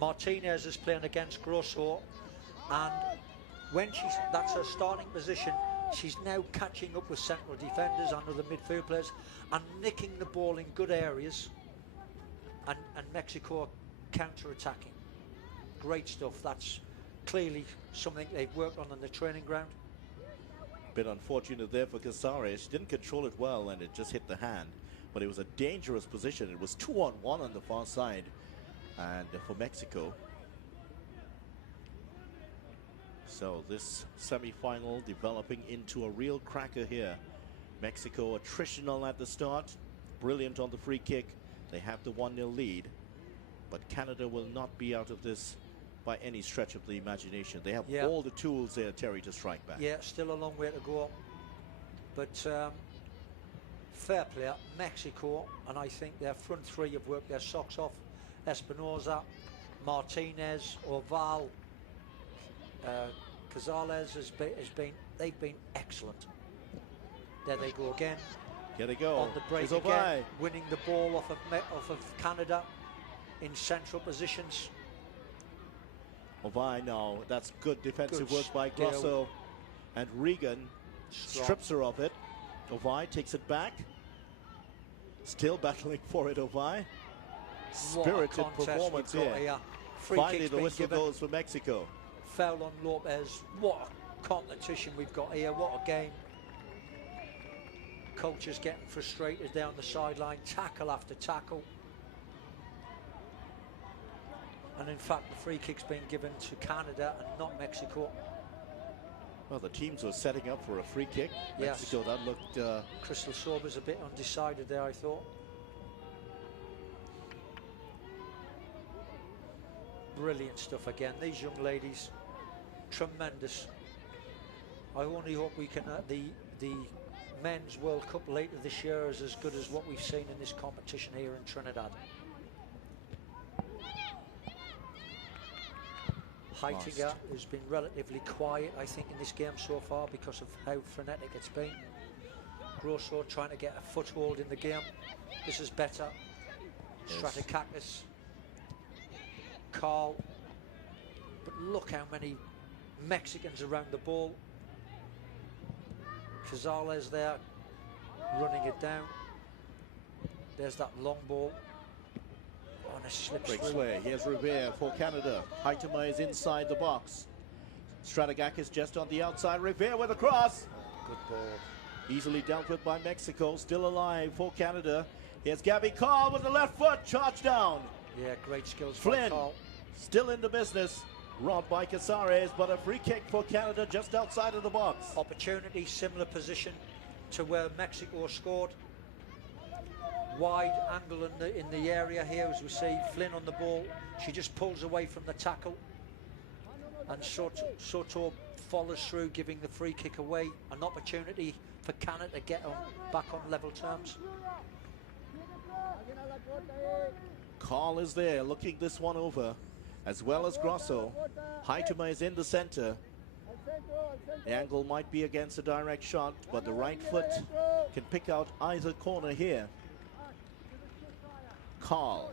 Martinez is playing against Grosso, and when that's her starting position, she's now catching up with central defenders and other midfield players and nicking the ball in good areas, and Mexico counter-attacking. Great stuff. That's clearly something they've worked on the training ground. Bit unfortunate there for Casares. She didn't control it well and it just hit the hand. But it was a dangerous position. It was 2-on-1 on the far side. And for Mexico. So this semi-final developing into a real cracker here. Mexico attritional at the start. Brilliant on the free kick. They have the 1-0 lead. But Canada will not be out of this by any stretch of the imagination. They have all the tools there, Terry, to strike back. Yeah, still a long way to go. But fair play, Mexico, and I think their front three have worked their socks off. Espinosa, Martinez, Oval, Cazales they've been excellent. There they go again. Here they go. On the break again, winning the ball off of Canada in central positions. Ovai now, that's good defensive work by Grosso. And Regan strips her of it. Ovai takes it back. Still battling for it, Ovai. Spirited performance here. Finally the whistle goes for Mexico. Foul on Lopez. What a competition we've got here. What a game. Coaches getting frustrated down the sideline. Tackle after tackle. And in fact, the free kick's been given to Canada and not Mexico. Well, the teams were setting up for a free kick. Mexico, that looked... Crystal Sober's a bit undecided there, I thought. Brilliant stuff again. These young ladies, tremendous. I only hope we can... the Men's World Cup later this year is as good as what we've seen in this competition here in Trinidad. Heitinger, who's been relatively quiet, I think, in this game so far because of how frenetic it's been. Grosso trying to get a foothold in the game. This is better. Stratakakis, Carl. But look how many Mexicans around the ball. Cazales there, running it down. There's that long ball. On a slip sway. Here's Revere for Canada. Heitema is inside the box. Strategakis just on the outside. Revere with a cross. Good ball. Easily dealt with by Mexico. Still alive for Canada. Here's Gabi Carl with the left foot. Charge down. Yeah, great skills. Flynn still in the business. Robbed by Casares, but a free kick for Canada just outside of the box. Opportunity, similar position to where Mexico scored. Wide angle in the area here, as we see Flynn on the ball. She just pulls away from the tackle, and Soto follows through, giving the free kick away. An opportunity for Canada to get back on level terms. Carl is there, looking this one over, as well as Grosso. Heitema is in the center. The angle might be against a direct shot, but the right foot can pick out either corner here. Carl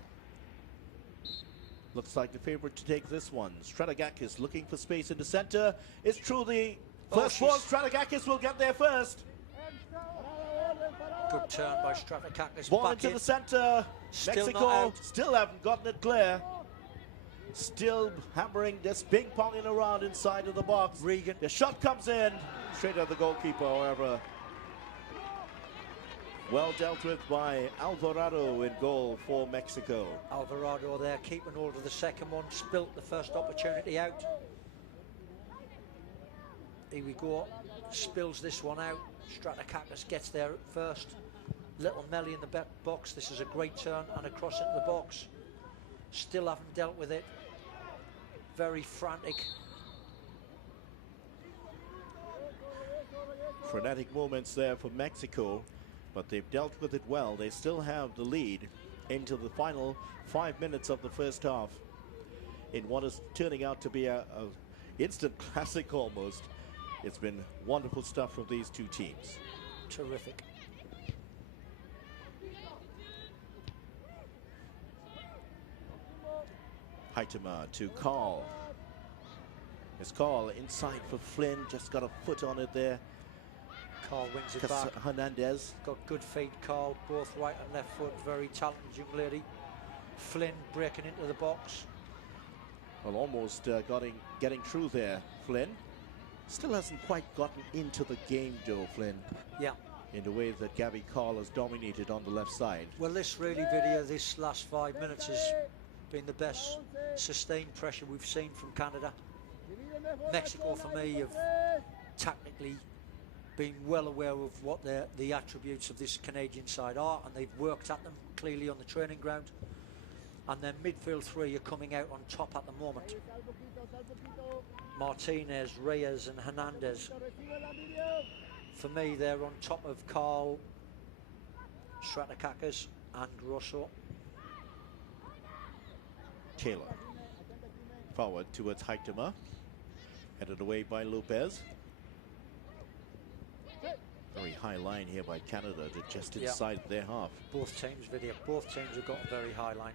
looks like the favorite to take this one. Strategakis looking for space in the center. It's true, the first ball. Strategakis will get there first. Good turn by Strategakis. Ball into the center. Mexico still haven't gotten it clear. Still hammering this ping ponging around inside of the box. Regan. The shot comes in straight at the goalkeeper, however. Well dealt with by Alvarado in goal for Mexico. Alvarado there keeping hold of the second one, spilt the first opportunity out. Here we go, spills this one out. Strategakis gets there first. Little Melly in the box. This is a great turn and across into the box. Still haven't dealt with it. Very frantic. Frenetic moments there for Mexico, but they've dealt with it well. They still have the lead. into the final 5 minutes of the first half in what is turning out to be a instant classic almost. It's been wonderful stuff from these two teams. Terrific. Haitema to Carl. It's Carl inside for Flynn, just got a foot on it there. Carl wins it back. Hernandez. Got good feet, Carl, both right and left foot. Very talented young lady. Flynn breaking into the box. Well, almost getting through there, Flynn. Still hasn't quite gotten into the game, though, Flynn. Yeah. In the way that Gabby Carl has dominated on the left side. Well, this this last 5 minutes has been the best sustained pressure we've seen from Canada. Mexico, for me, have tactically been well aware of what the attributes of this Canadian side are, and they've worked at them clearly on the training ground. And then midfield three are coming out on top at the moment. Martinez, Reyes and Hernandez. For me, they're on top of Carl, Stratakakis and Grosso. Taylor forward towards Haitema, headed away by Lopez. Very high line here by Canada to just inside their half. Both teams have got a very high line.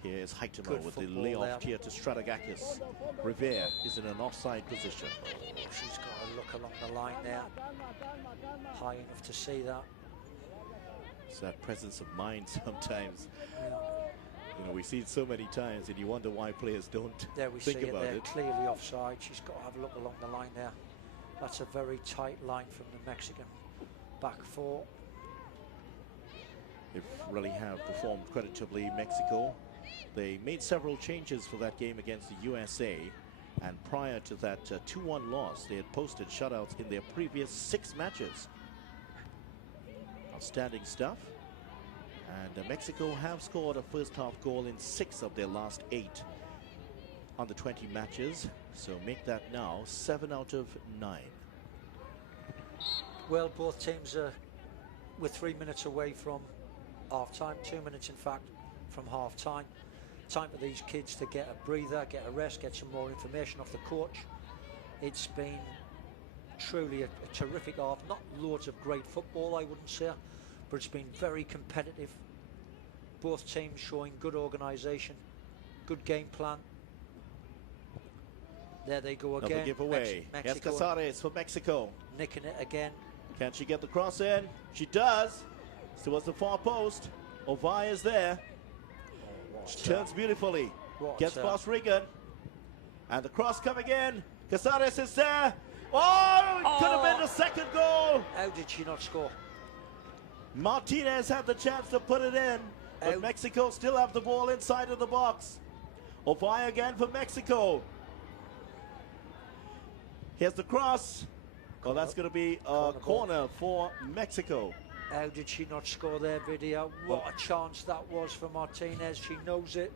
Here's Haitema with the layoff here to Stratakakis. Revere is in an offside position. She's got to look along the line there, high enough to see that. It's that presence of mind sometimes. Yeah. You know, we see it so many times, and you wonder why players don't there we think see about it. There, it. clearly offside. She's got to have a look along the line there. That's a very tight line from the Mexican. Back four. They really have performed creditably, Mexico. They made several changes for that game against the USA, and prior to that 2-1 loss, they had posted shutouts in their previous 6 matches. Outstanding stuff. And Mexico have scored a first half goal in 6 of their last 8 under-20 matches. So make that now 7 out of 9. Well, both teams were 3 minutes away from half-time, 2 minutes in fact from half-time. Time for these kids to get a breather, get a rest, get some more information off the coach. It's been truly a terrific half. Not loads of great football, I wouldn't say, but it's been very competitive. Both teams showing good organisation, good game plan. There they go again. Another giveaway. Yes, Casares for Mexico. Nicking it again. Can she get the cross in? She does. Towards the far post. Ovai is there. Turns beautifully. Gets past Regan. And the cross coming in. Casares is there. Oh, could have been the second goal. How did she not score? Martinez had the chance to put it in, but Mexico still have the ball inside of the box. Ovai again for Mexico. Here's the cross. Oh, that's going to be a corner for Mexico. How did she not score there, Video? What a chance that was for Martinez. She knows it.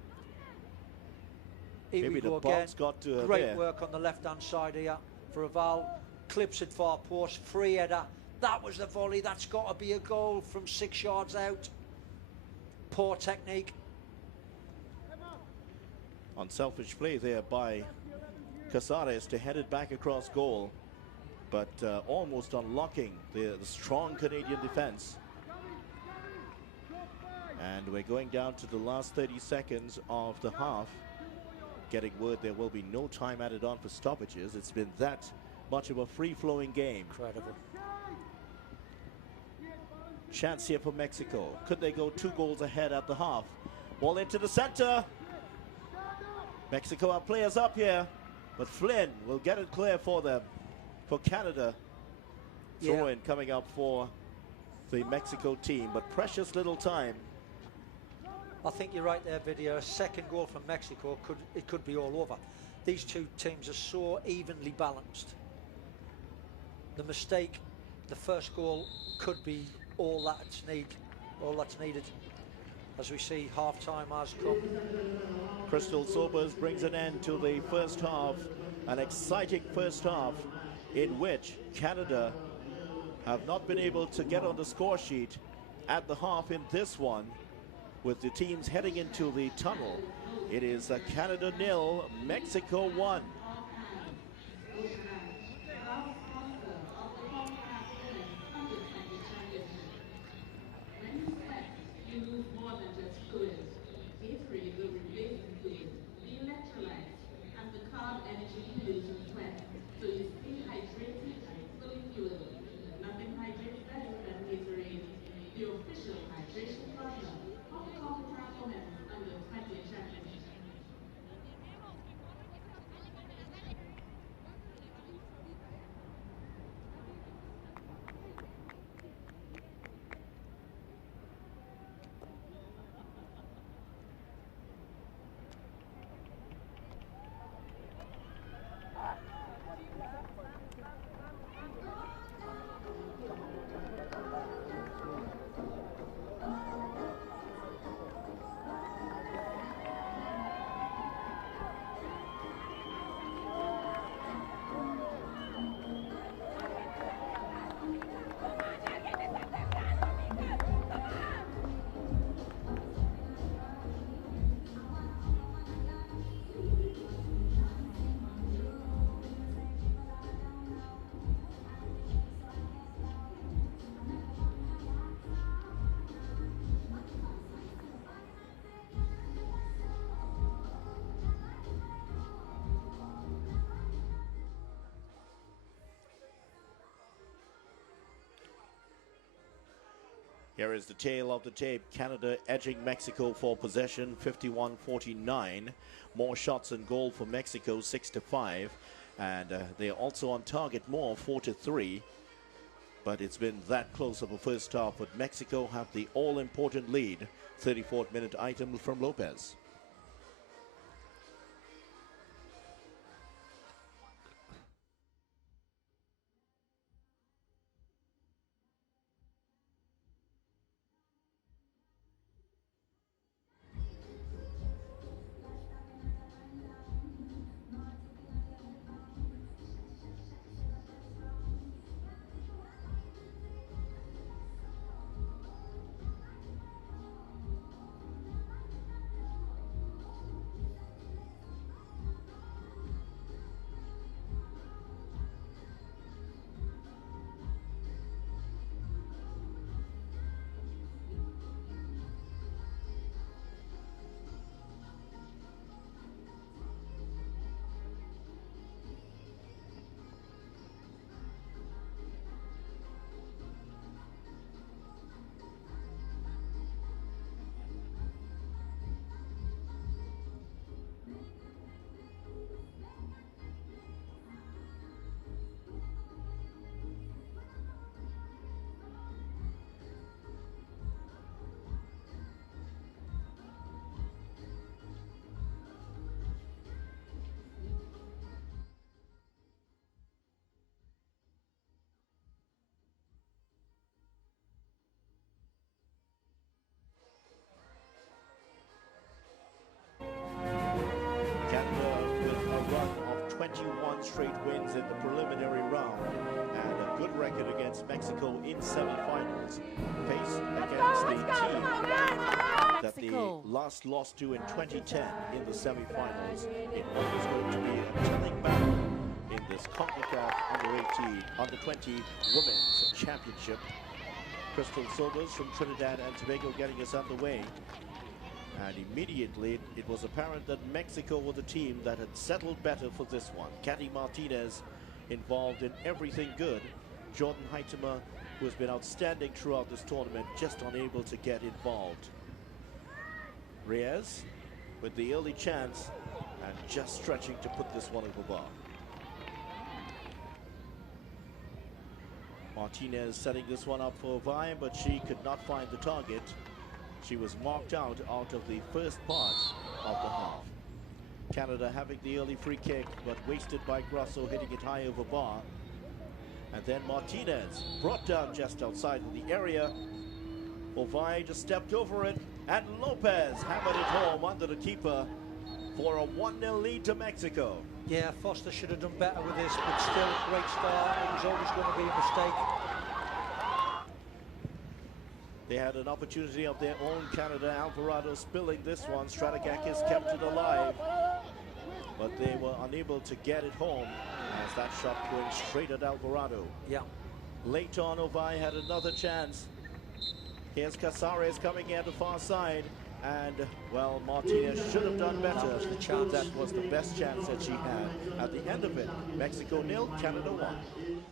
Here Maybe we go the again. box got to her Great there. work on the left-hand side here for Aval. Clips it far post. Free header. That was the volley. That's got to be a goal from 6 yards out. Poor technique. Unselfish play there by Casares to head it back across goal, but almost unlocking the strong Canadian defense. And we're going down to the last 30 seconds of the half. Getting word there will be no time added on for stoppages. It's been that much of a free-flowing game. Incredible. Chance here for Mexico. Could they go 2 goals ahead at the half? Ball into the center. Mexico have players up here, but Flynn will get it clear for them. For Canada, throw-in coming up for the Mexico team, but precious little time. I think you're right there, Video. A second goal from Mexico, it could be all over. These two teams are so evenly balanced. The mistake, the first goal, could be all that's needed. As we see, half-time has come. Crystal Sobers brings an end to the first half, an exciting first half in which Canada have not been able to get on the score sheet at the half in this one. with the teams heading into the tunnel. It is Canada 0, Mexico 1. Here is the tail of the tape. Canada edging Mexico for possession, 51-49. More shots and goal for Mexico, 6-5. And they're also on target more, 4-3. But it's been that close of a first half. But Mexico have the all-important lead. 34th minute item from Lopez. Canada with a run of 21 straight wins in the preliminary round and a good record against Mexico in semifinals. Faced against the team that they last lost to in 2010 in the semifinals in what is going to be a telling battle in this Concacaf Under-18, Under-20 Women's Championship. Crystal Sobers from Trinidad and Tobago getting us underway. And immediately it was apparent that Mexico were the team that had settled better for this one. Katy Martinez involved in everything good. Jordan Heitema, who has been outstanding throughout this tournament, just unable to get involved. Reyes with the early chance and just stretching to put this one over bar. Martinez setting this one up for Vai, but she could not find the target. She was marked out of the first part of the half. Canada having the early free kick, but wasted by Grosso, hitting it high over bar. And then Martinez brought down just outside of the area. Vai just stepped over it, and Lopez hammered it home under the keeper for a 1-0 lead to Mexico. Yeah, Foster should have done better with this, but still a great start. It was always going to be a mistake. They had an opportunity of their own, Canada. Alvarado spilling this one. Strategakis kept it alive, but they were unable to get it home as that shot going straight at Alvarado. Yeah. Later on, Ovai had another chance. Here's Casares coming in at the far side. And, well, Martinez should have done better. That was the chance. That was the best chance that she had. At the end of it, Mexico 0, Canada 1.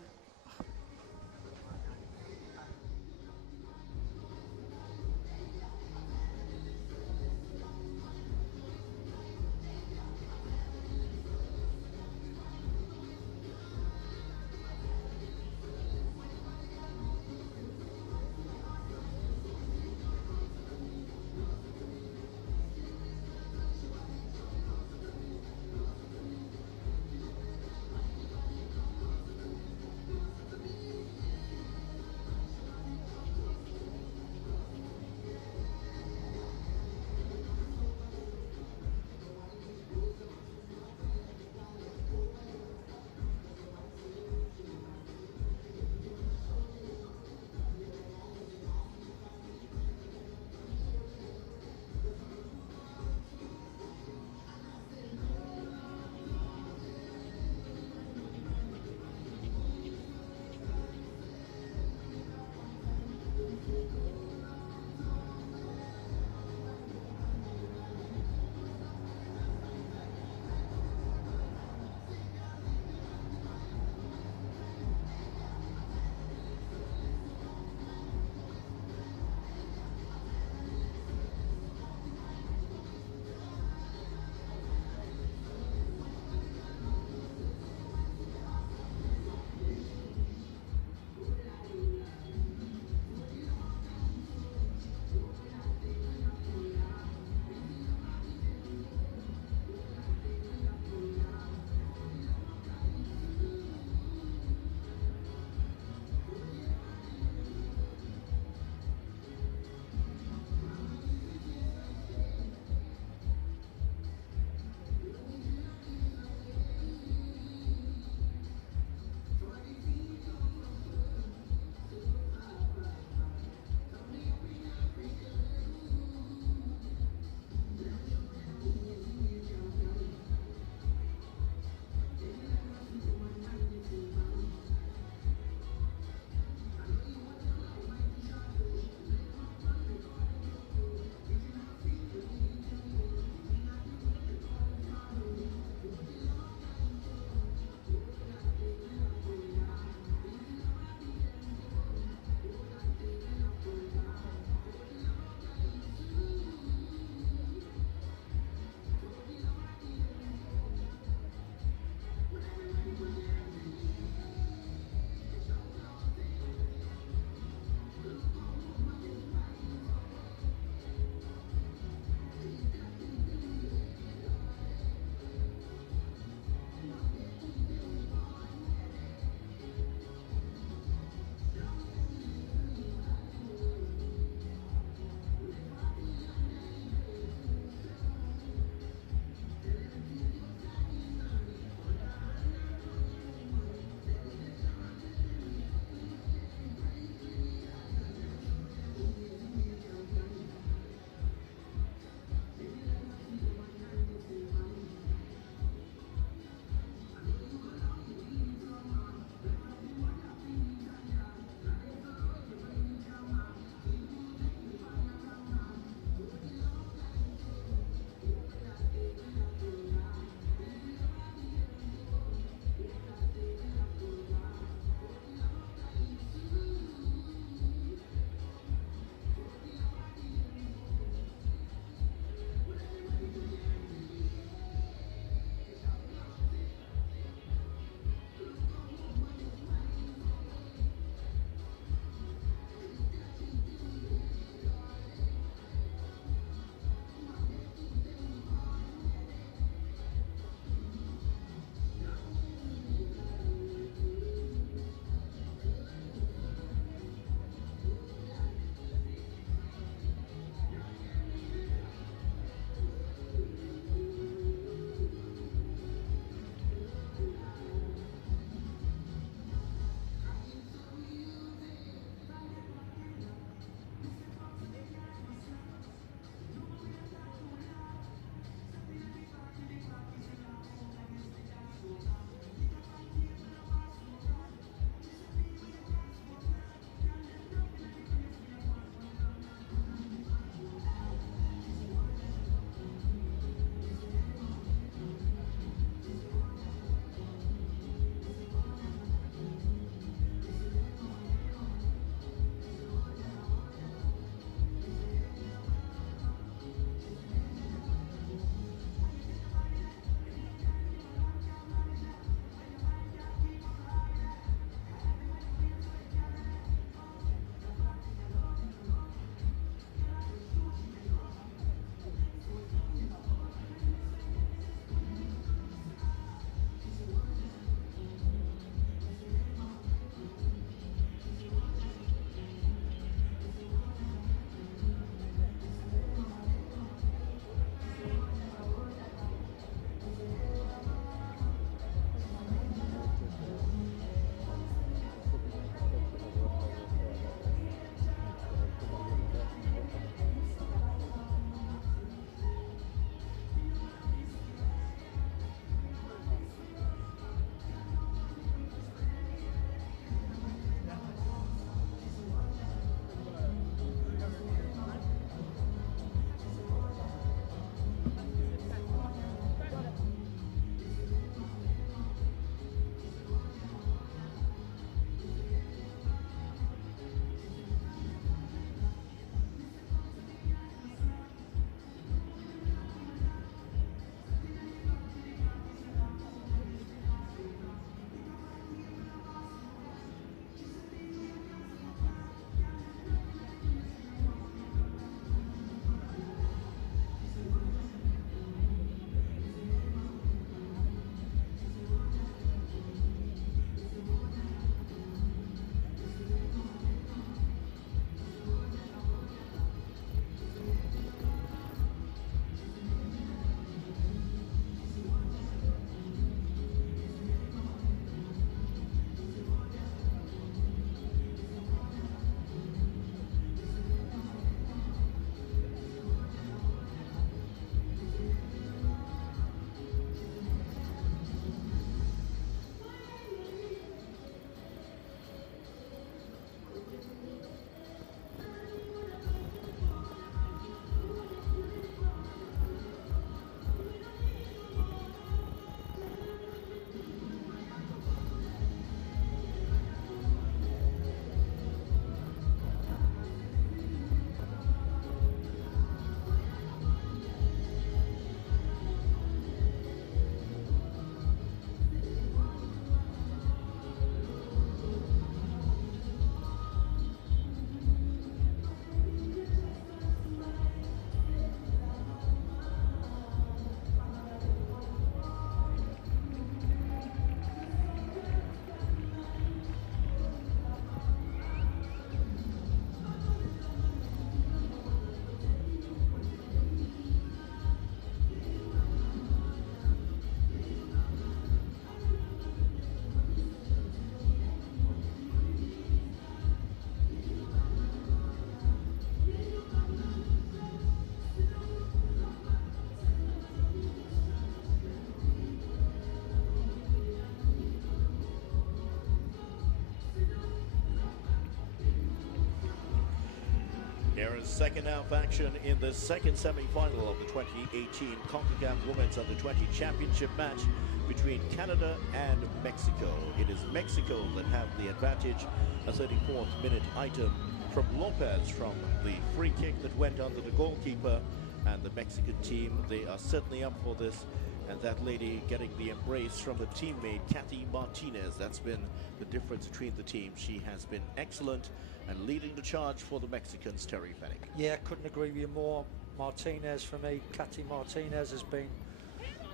Here is second half action in the second semi-final of the 2018 Concacaf Women's Under-20 Championship match between Canada and Mexico. It is Mexico that have the advantage. A 34th minute item from Lopez from the free kick that went under the goalkeeper, and the Mexican team, they are certainly up for this. And that lady getting the embrace from her teammate, Kathy Martinez. That's been the difference between the teams. She has been excellent and leading the charge for the Mexicans, Terry Fennick. Yeah, couldn't agree with you more. Martinez for me. Kathy Martinez has been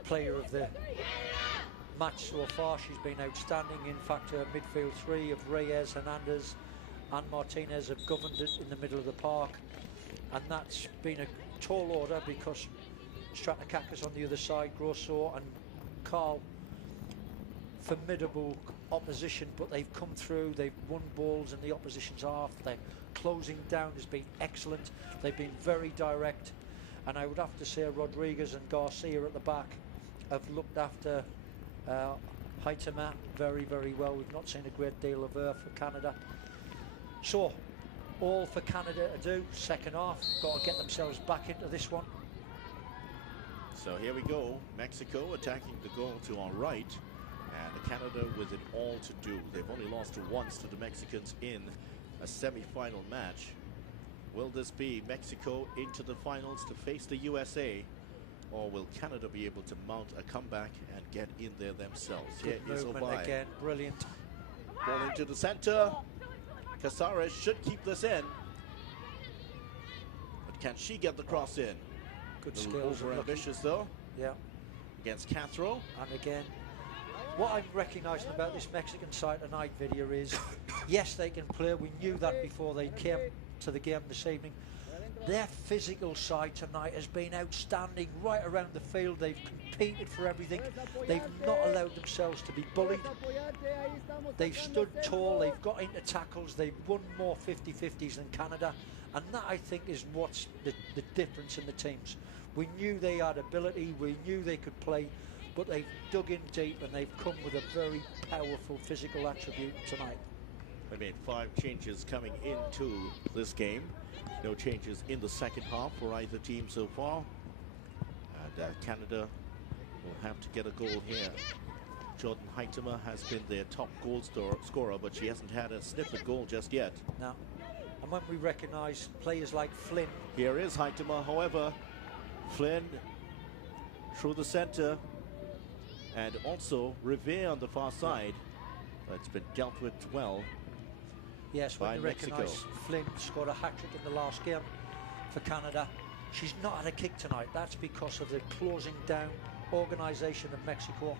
player of the match so far. She's been outstanding. In fact, her midfield three of Reyes, Hernandez and Martinez have governed it in the middle of the park. And that's been a tall order because Stratakakis on the other side, Grosso and Carl, formidable opposition, but they've come through, they've won balls in the opposition's half. Their closing down has been excellent. They've been very direct, and I would have to say Rodriguez and Garcia at the back have looked after Haitema very, very well. We've not seen a great deal of her for Canada. So, all for Canada to do. Second half, got to get themselves back into this one. So here we go, Mexico attacking the goal to our right, and Canada with it all to do. They've only lost once to the Mexicans in a semi-final match. Will this be Mexico into the finals to face the USA, or will Canada be able to mount a comeback and get in there themselves? Good Here is movement Obai. again, brilliant. Ball into the center. Casares should keep this in, but can she get the cross in? Good A little skills. over ambitious though. Yeah. Against Castro. And again, what I'm recognising about this Mexican side tonight video is, yes, they can play. We knew that before they came to the game this evening. Their physical side tonight has been outstanding right around the field. They've competed for everything. They've not allowed themselves to be bullied. They've stood tall. They've got into tackles. They've won more 50-50s than Canada. And that, I think, is what's the difference in the teams. We knew they had ability. We knew they could play. But they've dug in deep and they've come with a very powerful physical attribute tonight. They made 5 changes coming into this game. No changes in the second half for either team so far. And Canada will have to get a goal here. Jordan Haitema has been their top goal scorer, but she hasn't had a sniff at goal just yet. No. And when we recognise players like Flynn. Here is Haitema, however. Flynn through the centre. And also Revere on the far side. It's been dealt with well. Yes, when by you Mexico. recognise Flynn scored a hat-trick in the last game for Canada. She's not had a kick tonight. That's because of the closing down organisation of Mexico.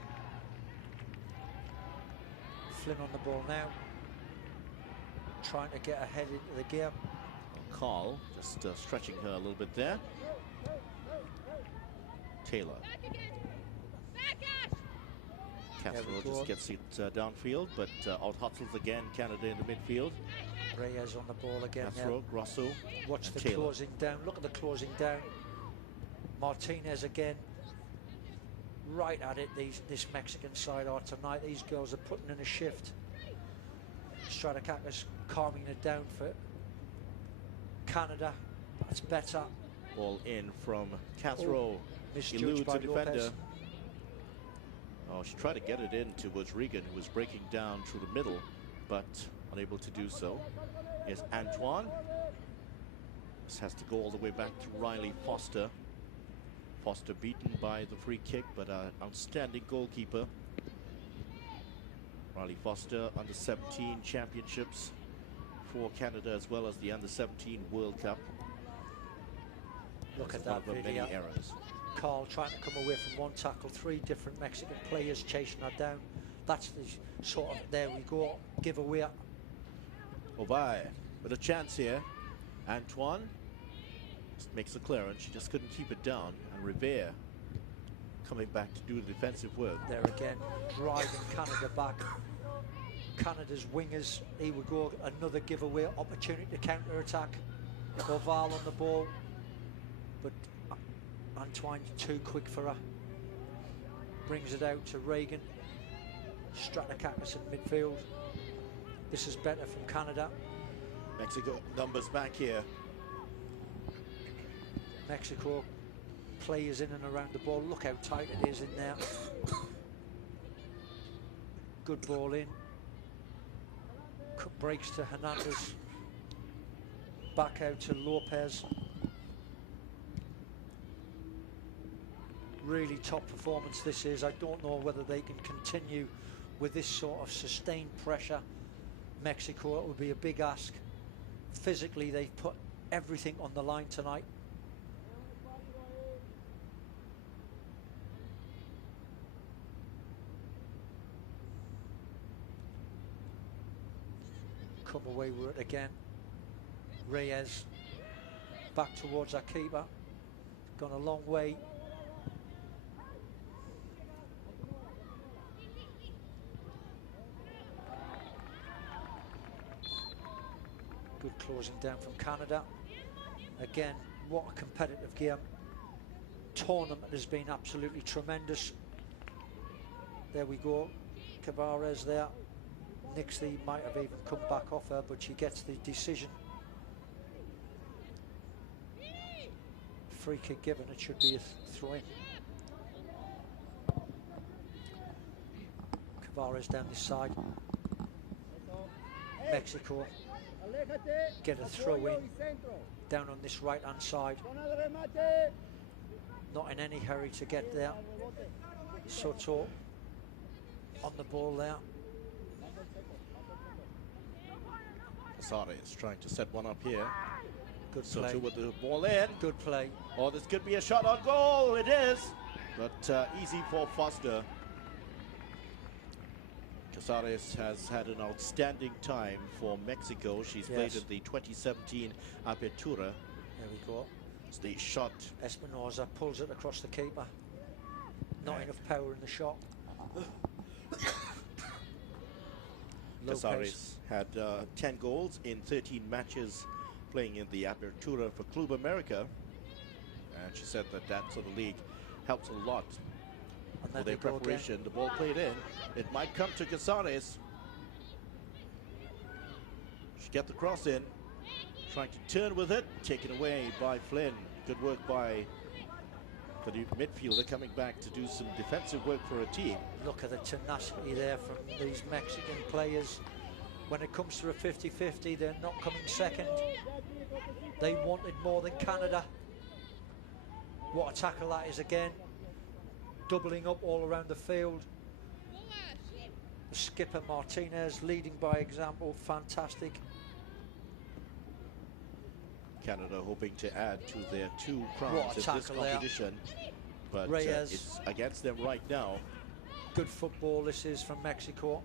Flynn on the ball now, trying to get ahead into the game. Carl just stretching her a little bit there. Taylor. Castro just gets it downfield, but out-hustles again Canada in the midfield. Reyes on the ball again. Castro, Grosso, Watch and the Taylor. closing down. Look at the closing down. Martinez again. Right at it, this Mexican side are tonight. These girls are putting in a shift. Stratakakis calming it down for Canada. That's better. Ball in from Castro. Misjudged Eludes by a defender. Lopez. Oh, she tried to get it in towards Regan, who was breaking down through the middle, but unable to do so. Here's Antoine. This has to go all the way back to Riley Foster. Foster beaten by the free kick, but an outstanding goalkeeper. Riley Foster, under-17 championships for Canada, as well as the under-17 World Cup. Look at One that of her many video. errors. Carl trying to come away from one tackle, 3 different Mexican players chasing her down. That's the sort of, there we go, giveaway. Obai with a chance here. Antoine just makes a clearance. She just couldn't keep it down. And Revere coming back to do the defensive work. There again, driving Canada back. Canada's wingers, here we go, another giveaway opportunity to counter-attack. Oval on the ball, but Antoine's too quick for her. Brings it out to Regan. Stratakakis in midfield. This is better from Canada. Mexico numbers back here. Mexico players in and around the ball. Look how tight it is in there. Good ball in. Breaks to Hernandez. Back out to Lopez. Really top performance this is. I don't know whether they can continue with this sort of sustained pressure. Mexico, it would be a big ask. Physically, they've put everything on the line tonight. Come away with it again. Reyes back towards our keeper. Gone a long way. Good closing down from Canada. Again, what a competitive game. Tournament has been absolutely tremendous. There we go. Tavares there. Nixley might have even come back off her, but she gets the decision. Free kick given, it should be a throw-in. Tavares down this side. Mexico get a throw-in down on this right-hand side. Not in any hurry to get there. Soto on the ball there. Casares trying to set one up here. Good Soto play. with the ball in. Good play. Oh, this could be a shot on goal. It is. But easy for Foster. Casares has had an outstanding time for Mexico. She's played in the 2017 Apertura. There we go. It's the shot. Espinosa pulls it across the keeper. Not enough power in the shot. Casares had 10 goals in 13 matches playing in the Apertura for Club America. And she said that that sort of league helps a lot for their preparation. The ball played in. It might come to Casares. She get the cross in. Trying to turn with it. Taken away by Flynn. Good work by the midfielder coming back to do some defensive work for a team. Look at the tenacity there from these Mexican players. When it comes to a 50-50, they're not coming second. They wanted more than Canada. What a tackle that is again. Doubling up all around the field. The skipper Martinez leading by example. Fantastic. Canada hoping to add to their 2 crowns in this competition. But it's against them right now. Good football this is from Mexico.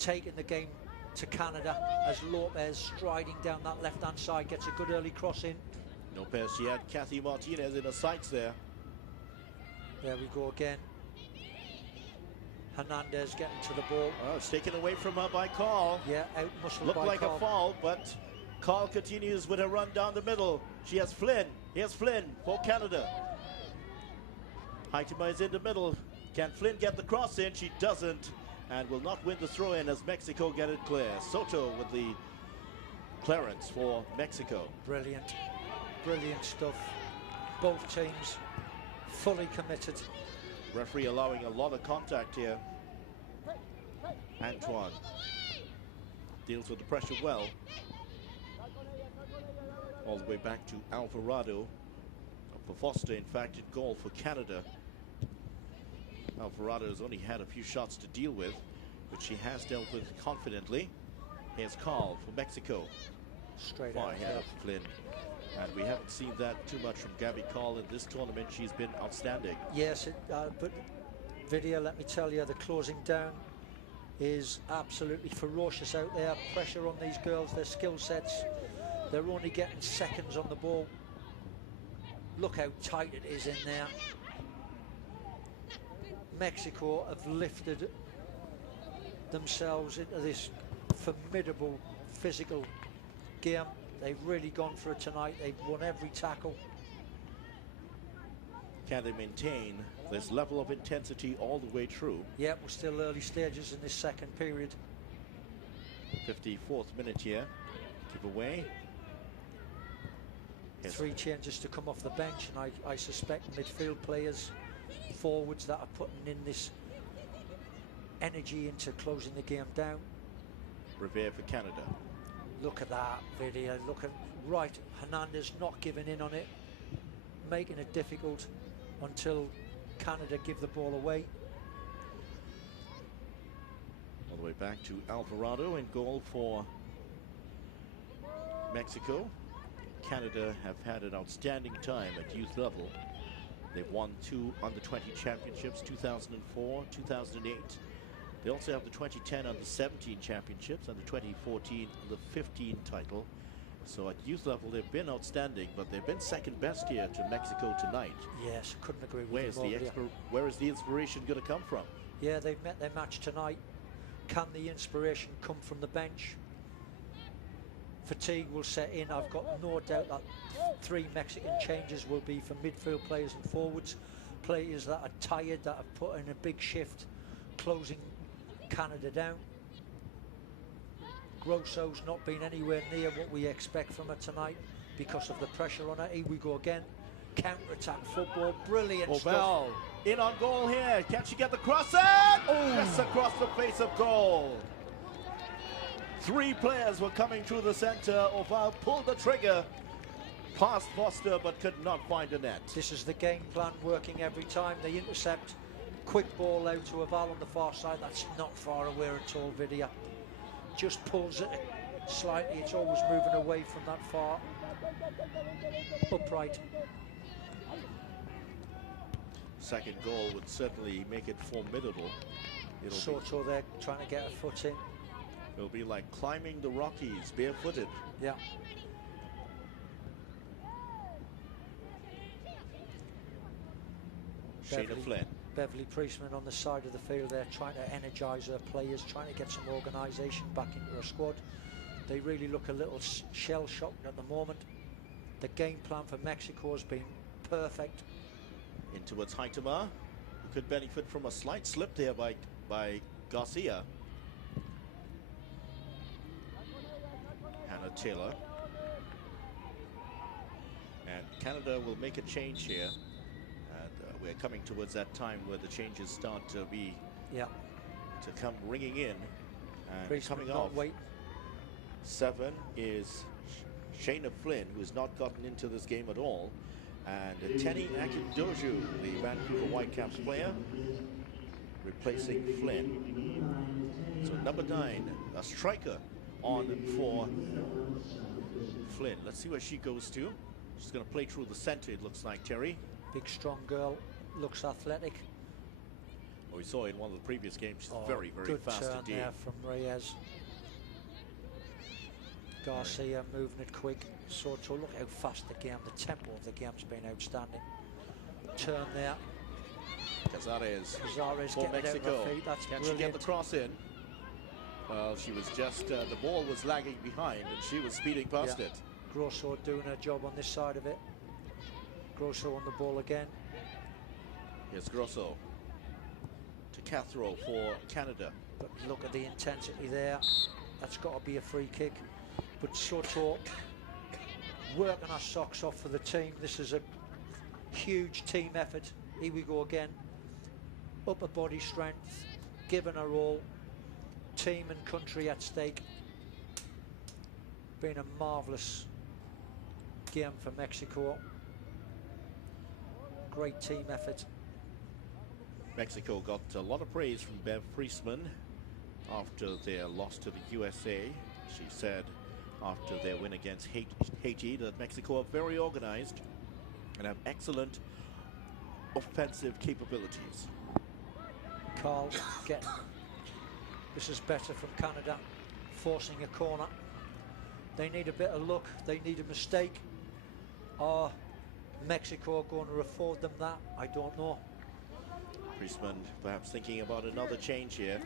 Taking the game to Canada as Lopez striding down that left-hand side gets a good early cross in. Lopez, she had Kathy Martinez in her sights there. There we go again. Hernandez getting to the ball. Oh, it's taken away from her by Carl. Yeah, out muscled by Looked like Carl. a foul, but Carl continues with her run down the middle. She has Flynn. Here's Flynn for Canada. Heitemeier is in the middle. Can Flynn get the cross in? She doesn't, and will not win the throw-in as Mexico get it clear. Soto with the clearance for Mexico. Brilliant, brilliant stuff. Both teams fully committed. Referee allowing a lot of contact here. Antoine deals with the pressure well. All the way back to Alvarado. For Foster, in fact, in goal for Canada. Alvarado has only had a few shots to deal with, but she has dealt with confidently. Here's Carl for Mexico. Straight Far out ahead of Flynn. And we haven't seen that too much from Gabby Carl in this tournament. She's been outstanding. Yes, but Vidya, let me tell you, the closing down is absolutely ferocious out there. Pressure on these girls, their skill sets. They're only getting seconds on the ball. Look how tight it is in there. Mexico have lifted themselves into this formidable physical game. They've really gone for it tonight. They've won every tackle. Can they maintain this level of intensity all the way through? Yeah, we're still early stages in this second period. 54th minute here. Give away. Yes. 3 changes to come off the bench, and I suspect midfield players, forwards that are putting in this energy into closing the game down. Revere for Canada. Look at that video. Look at right. Hernandez not giving in on it, making it difficult until Canada give the ball away. All the way back to Alvarado in goal for Mexico. Canada have had an outstanding time at youth level. They've won 2 under-20 championships, 2004, 2008. They also have the 2010 under-17 championships and the 2014 under-15 title. So at youth level, they've been outstanding, but they've been second best here to Mexico tonight. Yes, couldn't agree with Where is the inspiration going to come from? Yeah, they've met their match tonight. Can the inspiration come from the bench? Fatigue will set in. I've got no doubt that 3 Mexican changes will be for midfield players and forwards. Players that are tired, that have put in a big shift, closing Canada down. Grosso's not been anywhere near what we expect from her tonight because of the pressure on her. Here we go again. Counter-attack football, brilliant stuff. In on goal here. Can she get the cross in? Oh, just across the face of goal. 3 players were coming through the center. Oval pulled the trigger. Past Foster, but could not find a net. This is the game plan working every time. They intercept. Quick ball out to Oval on the far side. That's not far away at all, Vidia. Just pulls it slightly. It's always moving away from that far upright. Second goal would certainly make it formidable. Soto there trying to get a foot in. It'll be like climbing the Rockies barefooted. Yeah. Shayna Flynn. Beverly Priestman on the side of the field there, trying to energise her players, trying to get some organisation back into her squad. They really look a little shell-shocked at the moment. The game plan for Mexico has been perfect. In towards Haitama, who could benefit from a slight slip there by Garcia. Hannah Taylor. And Canada will make a change here. We're coming towards that time where the changes start to be to come ringing in. And Priestman coming not off, wait. 7 is Shayna Flynn, who's not gotten into this game at all. And Tenny Akindoju, the Vancouver Whitecaps player, replacing Flynn. So number 9, a striker on for Flynn. Let's see where she goes to. She's going to play through the center, it looks like, Terry. Big, strong girl, looks athletic. Well, we saw in one of the previous games, she's very, very good fast turn indeed. there from Reyes. Garcia moving it quick. Soto, look how fast the game, the tempo of the game's been outstanding. Turn there. Cazares for for Mexico. Feet. That's Can brilliant. she get the cross in? Well, she was just, the ball was lagging behind and she was speeding past it. Grosso doing her job on this side of it. Grosso on the ball again. Here's Grosso to Cathro for Canada. But look at the intensity there. That's got to be a free kick. But Soto working our socks off for the team. This is a huge team effort. Here we go again. Upper body strength, giving her all. Team and country at stake. Been a marvellous game for Mexico. Great team effort. Mexico got a lot of praise from Bev Priestman after their loss to the USA. She said after their win against Haiti that Mexico are very organized and have excellent offensive capabilities. Carl getting this is better from Canada, forcing a corner. They need a bit of luck, they need a mistake. Are Mexico going to afford them that? I don't know. Priestman perhaps thinking about another change here.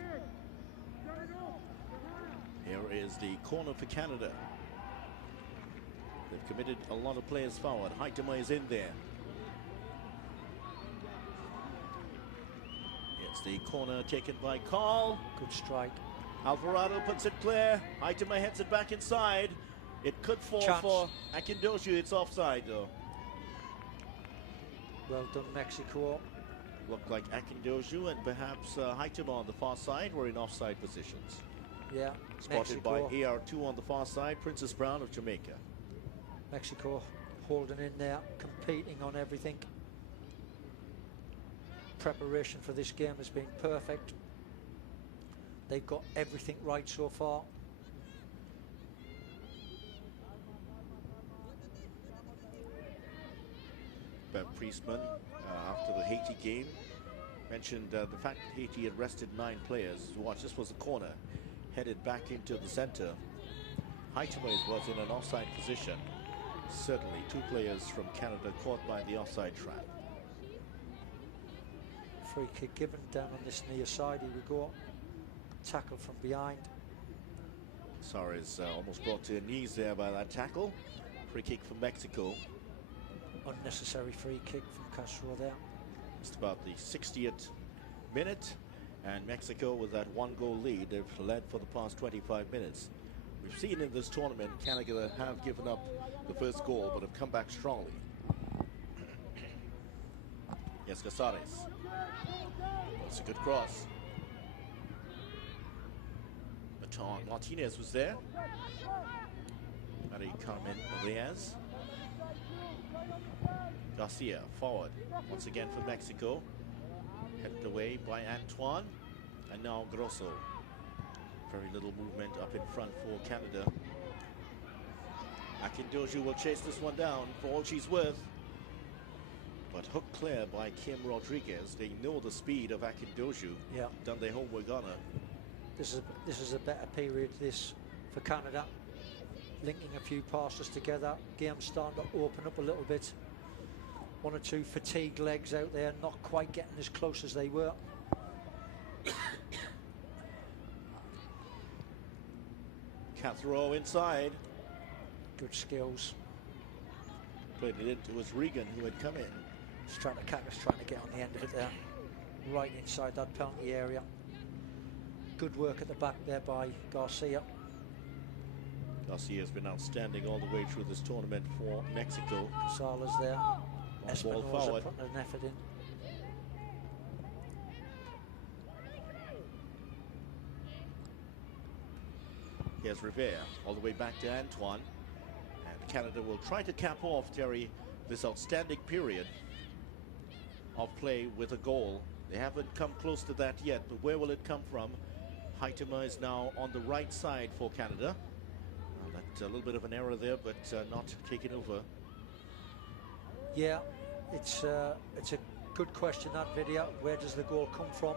Here is the corner for Canada. They've committed a lot of players forward. Haitama is in there. It's the corner taken by Carl. Good strike. Alvarado puts it clear. Haitama heads it back inside. It could fall Chance. for Akindosu. It's offside, though. Well done, Mexico. Looked like Akindosu and perhaps Haitama on the far side were in offside positions. Yeah, Spotted Mexico. by AR2 on the far side, Princess Brown of Jamaica. Mexico holding in there, competing on everything. Preparation for this game has been perfect. They've got everything right so far. Bev Priestman, after the Haiti game, mentioned the fact that Haiti had rested 9 players. Watch, this was a corner, headed back into the center. Haitama was in an offside position. Certainly 2 players from Canada caught by the offside trap. Free kick given down on this near side. Here we go. Tackle from behind. Suarez almost brought to her knees there by that tackle. Free kick for Mexico. Unnecessary free kick from Castro there. Just about the 60th minute, and Mexico with that 1-goal lead. They've led for the past 25 minutes. We've seen in this tournament Canada have given up the first goal but have come back strongly. Yes, Casares. That's a good cross. Martinez was there. Marie Carmen Reyes. Garcia forward once again for Mexico. Headed away by Antoine. And now Grosso. Very little movement up in front for Canada. Akindosu will chase this one down for all she's worth. But hook clear by Kim Rodriguez. They know the speed of Akindosu. Yeah. Done their homework on her. This is a better period this for Canada. Linking a few passes together. Game's starting to open up a little bit. 1 or 2 fatigued legs out there, not quite getting as close as they were. Cathro inside. Good skills. Played it into, it was Regan who had come in. Just trying to get on the end of it there. Right inside that penalty area. Good work at the back there by Garcia. Garcia has been outstanding all the way through this tournament for Mexico. Casala's there. Ball Espinosa forward. putting an effort in. Here's Rivera all the way back to Antoine. And Canada will try to cap off, Terry, this outstanding period of play with a goal. They haven't come close to that yet, but where will it come from? Haitama is now on the right side for Canada. That's a little bit of an error there, but not taken over. Yeah, it's a good question, that video. Where does the goal come from?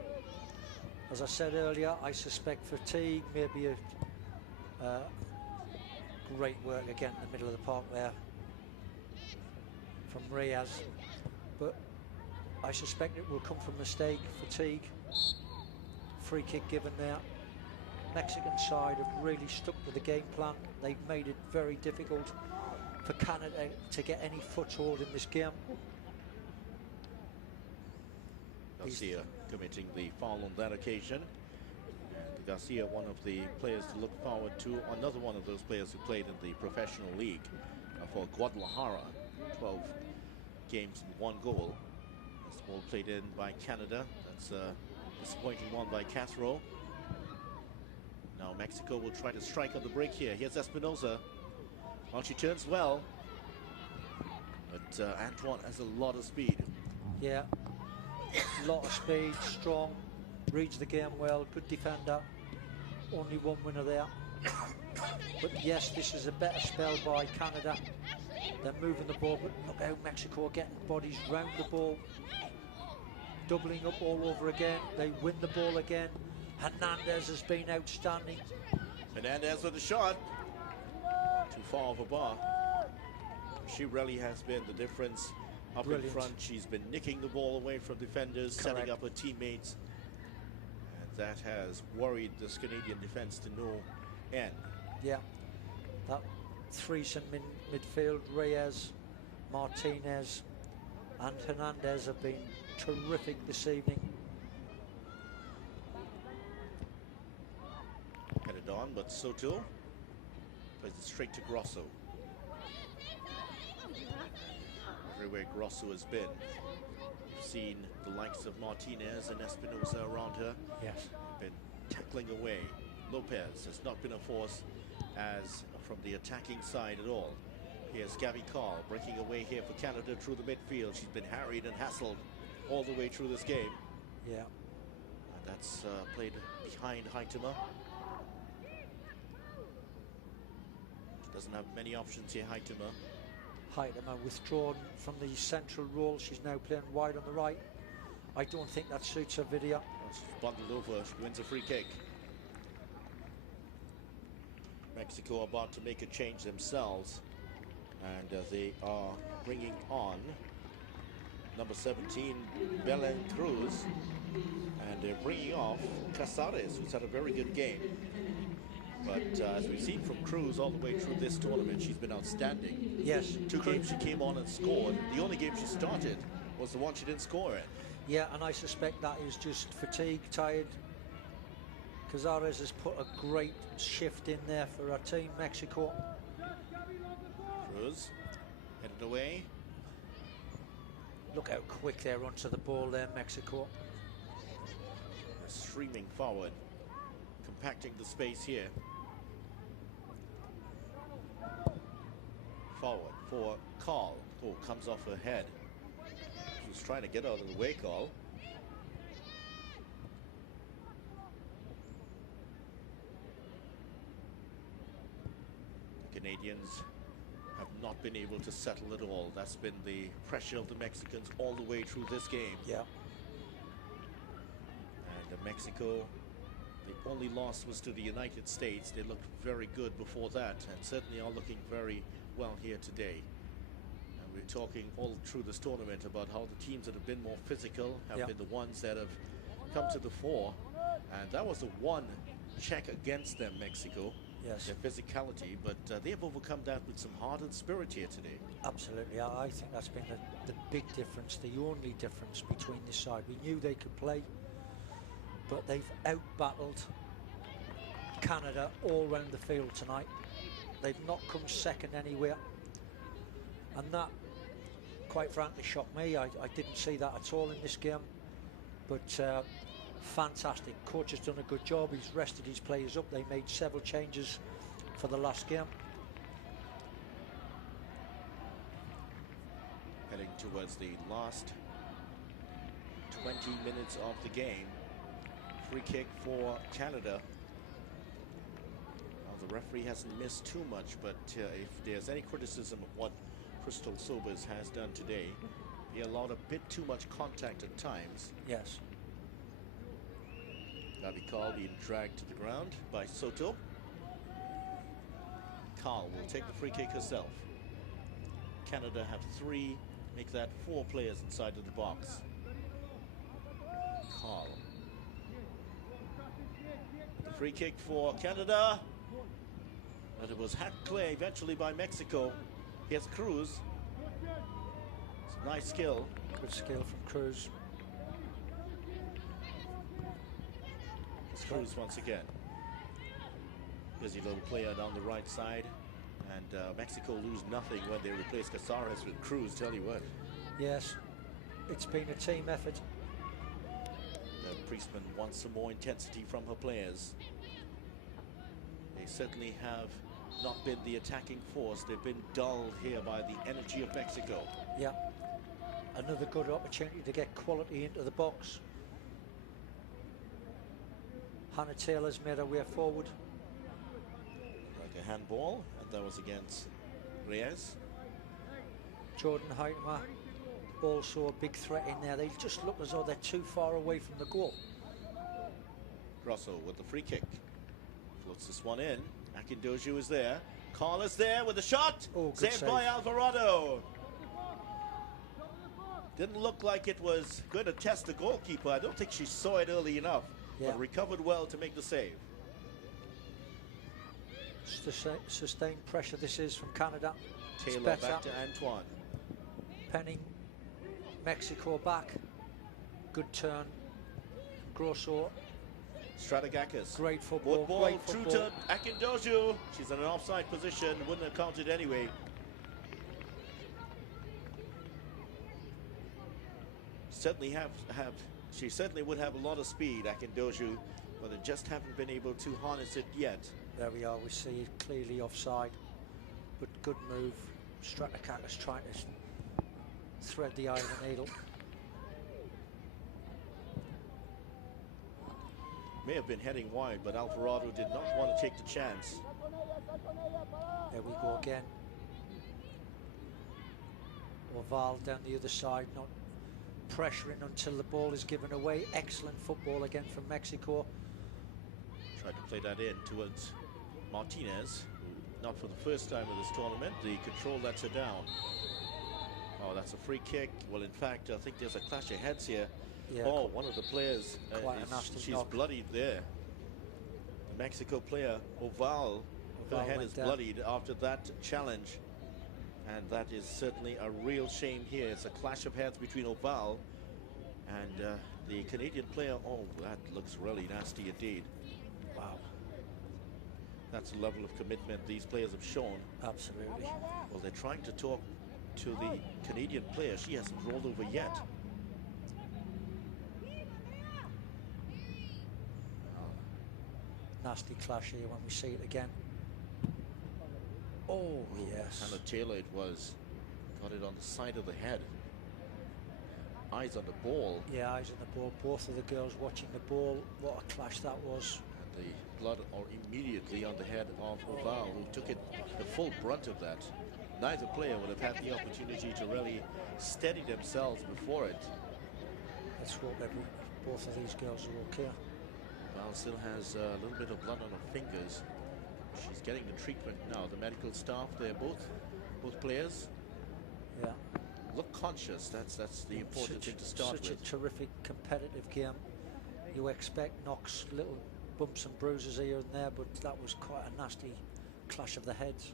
As I said earlier, I suspect fatigue, maybe a great work again in the middle of the park there from Reyes. But I suspect it will come from mistake, fatigue. Free kick given there. Mexican side have really stuck to the game plan. They've made it very difficult for Canada to get any foothold in this game. Garcia committing the foul on that occasion. And Garcia, one of the players to look forward to, another one of those players who played in the professional league for Guadalajara. 12 games and 1 goal. This ball played in by Canada. That's a disappointing one by Castro. Now Mexico will try to strike on the break here. Here's Espinosa. Well, she turns well. But Antoine has a lot of speed. Yeah, a lot of speed, strong, reads the game well, good defender. Only 1 winner there. But yes, this is a better spell by Canada. They're moving the ball, but look how Mexico are getting bodies round the ball. Doubling up all over again. They win the ball again. Hernandez has been outstanding. Hernandez with the shot. Too far of a bar. She really has been the difference up Brilliant. in front. She's been nicking the ball away from defenders, Correct. setting up her teammates. And that has worried this Canadian defense to no end. Yeah, that threesome in midfield, Reyes, Martinez and Hernandez have been terrific this evening. Headed on, but Soto plays straight to Grosso. Everywhere Grosso has been, we've seen the likes of Martinez and Espinosa around her. Yes. Been tackling away. Lopez has not been a force as from the attacking side at all. Here's Gabby Carl breaking away here for Canada through the midfield. She's been harried and hassled all the way through this game. Yeah. And that's played behind Haitema. She doesn't have many options here, Haitema. Haitema withdrawn from the central role. She's now playing wide on the right. I don't think that suits her video. She's bundled over. She wins a free kick. Mexico are about to make a change themselves. And they are bringing on number 17, Belen Cruz. And they're bringing off Casares, who's had a very good game. But as we've seen from Cruz all the way through this tournament, she's been outstanding. Yes. Two games she came on and scored. The only game she started was the one she didn't score in. Yeah, and I suspect that is just fatigue, tired. Casares has put a great shift in there for our team, Mexico. Cruz headed away. Look how quick they're onto the ball there, Mexico. They're streaming forward, compacting the space here. Forward for Carl. Oh, comes off her head. She was trying to get out of the way, Carl. The Canadians have not been able to settle at all. That's been the pressure of the Mexicans all the way through this game. Yeah. And Mexico, the only loss was to the United States. They looked very good before that and certainly are looking very well here today. And we're talking all through this tournament about how the teams that have been more physical have been the ones that have come to the fore. And that was the one check against them, Mexico. Yes. Their physicality, but they have overcome that with some heart and spirit here today. Absolutely. I think that's been the big difference, the only difference between this side. We knew they could play, but they've out-battled Canada all round the field tonight. They've not come second anywhere. And that, quite frankly, shocked me. I didn't see that at all in this game. But fantastic. Coach has done a good job. He's rested his players up. They made several changes for the last game. Heading towards the last 20 minutes of the game. Free kick for Canada. Well, the referee hasn't missed too much, but if there's any criticism of what Crystal Sobers has done today, he allowed a bit too much contact at times. Yes. Gabby Carl being dragged to the ground by Soto. Carl will take the free kick herself. Canada have 3, make that 4 players inside of the box. Carl. The free kick for Canada. And it was hacked clear eventually by Mexico. Here's Cruz. It's a nice skill. Good skill from Cruz. Cruz once again. Busy little player down the right side. And Mexico lose nothing when they replace Casares with Cruz, tell you what. Yes, it's been a team effort. Priestman wants some more intensity from her players. They certainly have not been the attacking force. They've been dulled here by the energy of Mexico. Yeah, another good opportunity to get quality into the box. Hannah Taylor's made her way forward. Like a handball, and that was against Reyes. Jordan Haitema, also a big threat in there. They just look as though they're too far away from the goal. Grosso with the free kick. Floats this one in. Akindoju is there. Carl is there with a shot. Oh, good saved save by Alvarado. Didn't look like it was going to test the goalkeeper. I don't think she saw it early enough. Yeah. But recovered well to make the save. Sustained pressure this is from Canada. Taylor back to Antoine. Penning Mexico back. Good turn. Grosso Strategakis. Great football. Good ball Great through football. to Akindoju. She's in an offside position. Wouldn't have counted anyway. She certainly would have a lot of speed, Akindoju, but they just haven't been able to harness it yet. There we are. We see it clearly offside, but good move. Strategakis trying to thread the eye of the needle. May have been heading wide, but Alvarado did not want to take the chance. There we go again. Oval down the other side, not pressuring until the ball is given away. Excellent football again from Mexico. Tried to play that in towards Martinez, who, not for the first time in this tournament, the control lets her down. Oh, that's a free kick. Well, in fact, I think there's a clash of heads here. Yeah, oh, one of the players, quite a nasty she's knock. bloodied there. The Mexico player, Oval, her head is bloodied after that challenge. And that is certainly a real shame here. It's a clash of heads between Oval and the Canadian player. Oh, that looks really nasty indeed. Wow. That's the level of commitment these players have shown. Absolutely. Well, they're trying to talk to the Canadian player. She hasn't rolled over yet. Nasty clash here when we see it again. Oh, yes. Hannah Taylor it was. Got it on the side of the head. Eyes on the ball. Yeah, eyes on the ball. Both of the girls watching the ball. What a clash that was. And the blood immediately on the head of Oval, who took it the full brunt of that. Neither player would have had the opportunity to really steady themselves before it. Let's hope both of these girls are okay. Oval still has a little bit of blood on her fingers. She's getting the treatment now. The medical staff, they're both players. Yeah. Look conscious. That's the important thing to start with. Such a terrific competitive game. You expect knocks, little bumps and bruises here and there, but that was quite a nasty clash of the heads.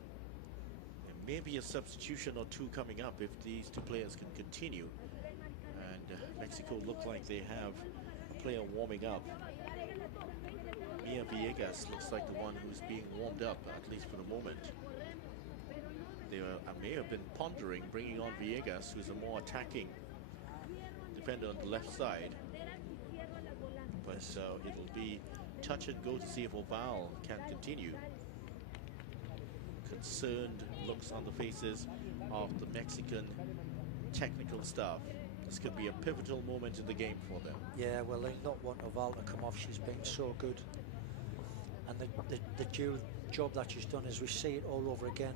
There may be a substitution or two coming up if these two players can continue. And Mexico look like they have a player warming up. Mia Villegas looks like the one who's being warmed up, at least for the moment. They may have been pondering bringing on Villegas, who's a more attacking defender on the left side. But it'll be touch and go to see if Oval can continue. Concerned looks on the faces of the Mexican technical staff. This could be a pivotal moment in the game for them. Yeah, well, they not want Oval to come off. She's been so good. And the dual job that she's done is we see it all over again.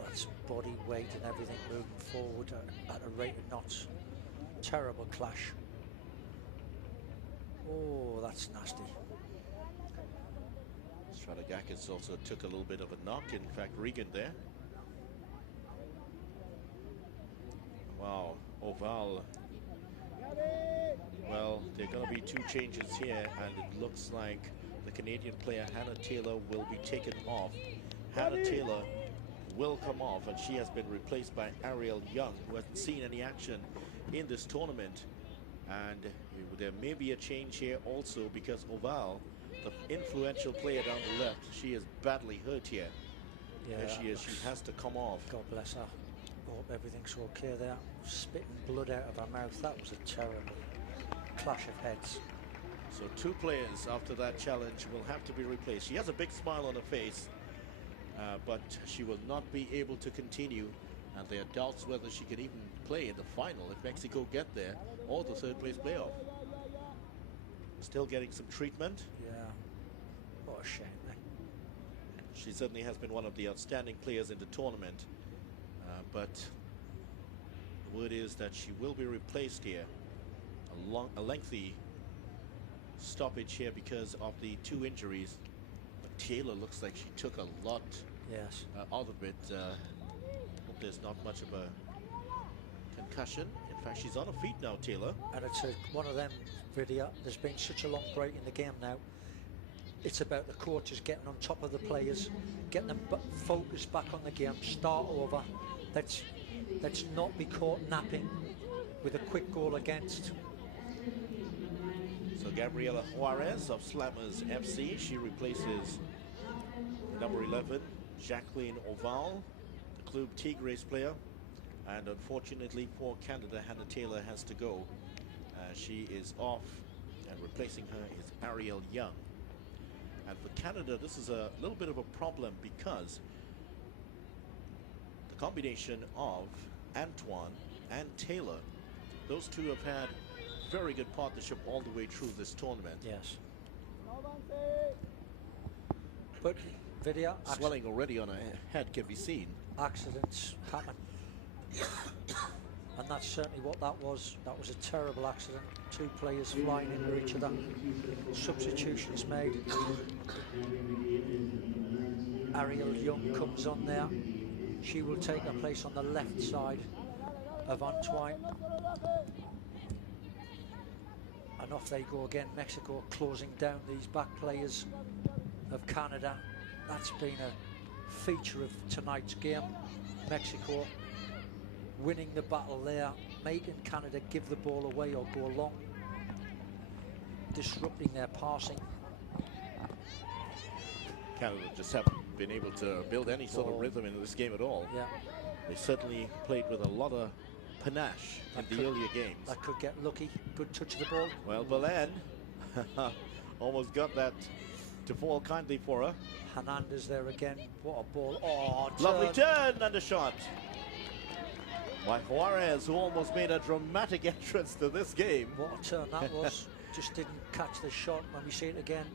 That's body weight and everything moving forward at a rate of knots. Terrible clash. Oh, that's nasty. Strategakis also took a little bit of a knock. In fact, Regan there. Wow, Oval. Well, there are going to be two changes here, and it looks like the Canadian player Hannah Taylor will be taken off. Hannah Taylor will come off, and she has been replaced by Ariel Young, who hasn't seen any action in this tournament. And there may be a change here also because Oval, the influential player down the left, she is badly hurt here. Yeah, there she is. She has to come off. God bless her. Hope everything's okay there. Spitting blood out of her mouth. That was a terrible clash of heads. So two players after that challenge will have to be replaced. She has a big smile on her face, but she will not be able to continue. And there are doubts whether she can even play in the final if Mexico get there, or the third place playoff. Still getting some treatment. Yeah. What a shame, man. She certainly has been one of the outstanding players in the tournament. But the word is that she will be replaced here. A lengthy stoppage here because of the two injuries. But Taylor looks like she took a lot out of it. Hope there's not much of a concussion. In fact, she's on her feet now, Taylor. And it's one of them video. There's been such a long break in the game now. It's about the coaches getting on top of the players, getting them focused back on the game, start over. Let's not be caught napping with a quick goal against. So Gabriela Juarez of Slammers FC, she replaces number 11, Jacqueline Oval, the Club Tigres player. And unfortunately for Canada, Hannah Taylor has to go. She is off, and replacing her is Ariel Young. And for Canada, this is a little bit of a problem because the combination of Antoine and Taylor, those two have had very good partnership all the way through this tournament. Yes. But video Swelling already on her head can be seen. accidents happen. And that's certainly what that was. That was a terrible accident. Two players flying into each other. Substitutions made. Ariel Young comes on there. She will take her place on the left side of Antoine. And off they go again. Mexico closing down these back players of Canada. That's been a feature of tonight's game. Mexico winning the battle there, making Canada give the ball away or go long, disrupting their passing. Canada just haven't been able to build any sort of rhythm in this game at all. Yeah, They certainly played with a lot of panache in the earlier games. that could get lucky. Good touch of the ball. Well, Belen almost got that to fall kindly for her. Hernandez there again. What a ball. Oh, Lovely turn and a shot by Juarez, who almost made a dramatic entrance to this game. What a turn that was. Just didn't catch the shot. When we see it again,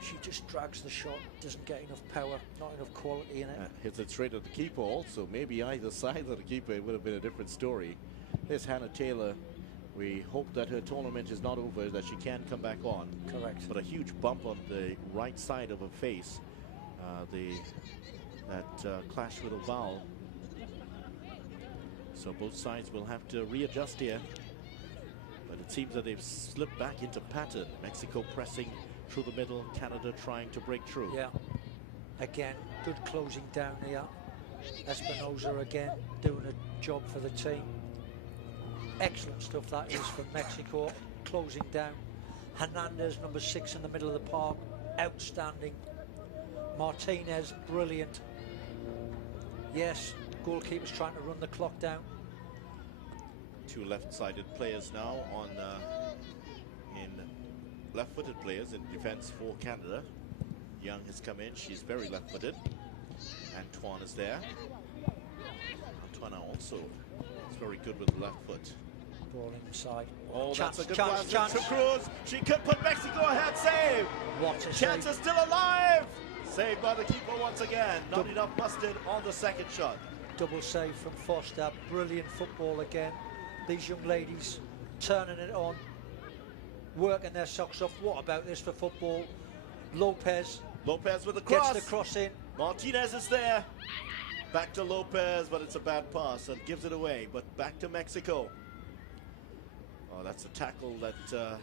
she just drags the shot, doesn't get enough power, not enough quality in it. Hits it straight at the keeper also. Maybe either side of the keeper, it would have been a different story. Here's Hannah Taylor. We hope that her tournament is not over, that she can come back on. Correct. But a huge bump on the right side of her face. That clash with Oval. So both sides will have to readjust here. But it seems that they've slipped back into pattern. Mexico pressing through the middle, Canada trying to break through. Yeah. Again, good closing down here. Espinosa again doing a job for the team. Excellent stuff that is from Mexico. Closing down. Hernandez, number 6 in the middle of the park. Outstanding. Martinez, brilliant. Yes, goalkeeper's trying to run the clock down. Two left-sided players now on in left-footed players in defense for Canada. Young has come in. She's very left-footed. Antoine is there. Antoine also is very good with the left foot. Ball inside. Oh, Chance, that's a good chance, pass to chance. Cruz. She could put Mexico ahead. Save. What a Chance save. is still alive. Saved by the keeper once again. Not enough busted on the second shot. Double save from Foster. Brilliant football again. These young ladies turning it on, working their socks off. What about this for football? Lopez Lopez with the cross. gets the cross in. Martinez is there. Back to Lopez, but it's a bad pass and gives it away. But back to Mexico. Oh, that's a tackle that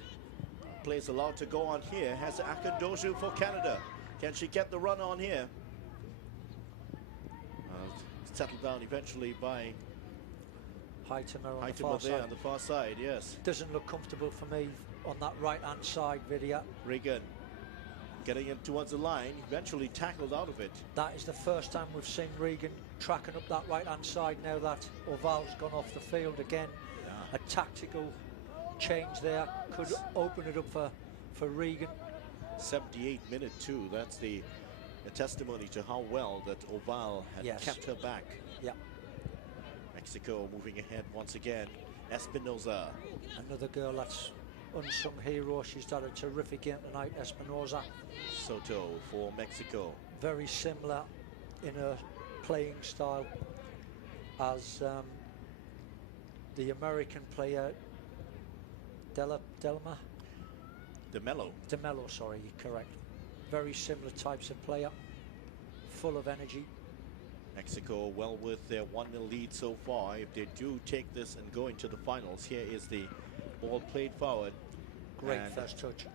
players allowed to go on here. Has Akandoju for Canada. Can she get the run on here? Settled down eventually by Heitemer on the Heitemer far there side. on the far side, yes. Doesn't look comfortable for me on that right-hand side video. Regan getting in towards the line, eventually tackled out of it. That is the first time we've seen Regan tracking up that right-hand side now that Oval's gone off the field again. Yeah. A tactical change there could open it up for Regan. 78 minute too. That's a testimony to how well that Oval had Yes. kept her back. Yeah, Mexico moving ahead once again. Espinosa. another girl that's unsung hero. She's done a terrific game tonight, Espinosa. Soto for Mexico. Very similar in her playing style as the American player De Mello, sorry, correct. Very similar types of player, full of energy. Mexico well with their 1-0 lead so far. If they do take this and go into the finals, here is the ball played forward. Great And first touch.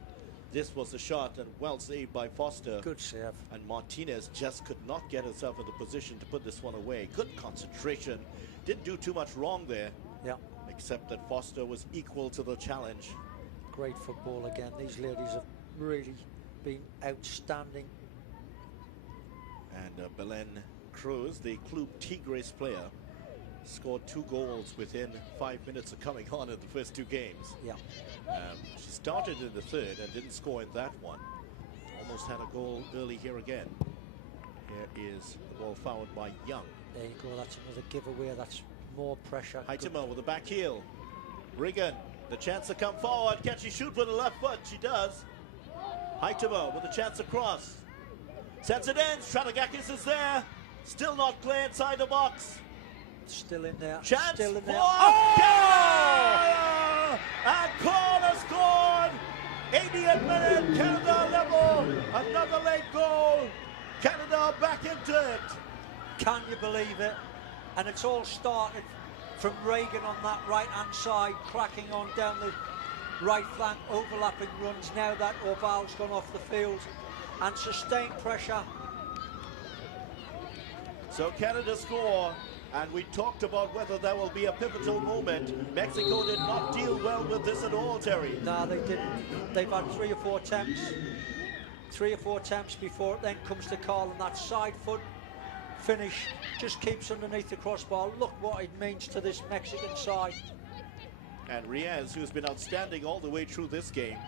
this was the shot, and well saved by Foster. Good save. And Martinez just could not get herself in the position to put this one away. Good concentration. Didn't do too much wrong there, Yeah, except that Foster was equal to the challenge. great football again. These ladies have really been outstanding. And Belen Cruz, the Club Tigres player, scored 2 goals within 5 minutes of coming on in the first 2 games. Yeah. She started in the third and didn't score in that one. Almost had a goal early here again. Here is the ball fouled by Young. There you go, that's another giveaway, that's more pressure. Heitema with the back heel. Regan, the chance to come forward. Can she shoot with the left foot? She does. Heitema with a chance to cross. Sends it in. Strategakis is there. Still not clear inside the box. Still in there. Chance Still in for there. Canada! And Corner scored. 80th minute. Canada level. Another late goal. Canada back into it. Can you believe it? And it's all started from Regan on that right-hand side, cracking on down the right flank, overlapping runs. Now that Oval's gone off the field, and sustained pressure. So Canada score, and we talked about whether there will be a pivotal moment. Mexico did not deal well with this at all, Terry. No, they didn't. They've had 3 or 4 attempts. 3 or 4 attempts before it then comes to Carl, and that side foot finish just keeps underneath the crossbar. Look what it means to this Mexican side. And Riaz, who's been outstanding all the way through this game,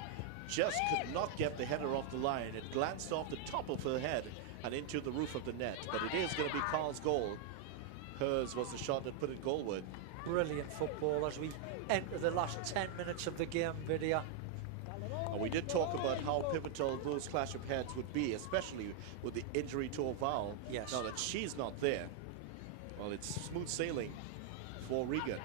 just could not get the header off the line. It glanced off the top of her head and into the roof of the net. But it is going to be Carl's goal. Hers was the shot that put it goalward. Brilliant football as we enter the last 10 minutes of the game, Video. And we did talk about how pivotal those clash of heads would be, especially with the injury to Oval. Yes. Now that she's not there, well, it's smooth sailing for Regan.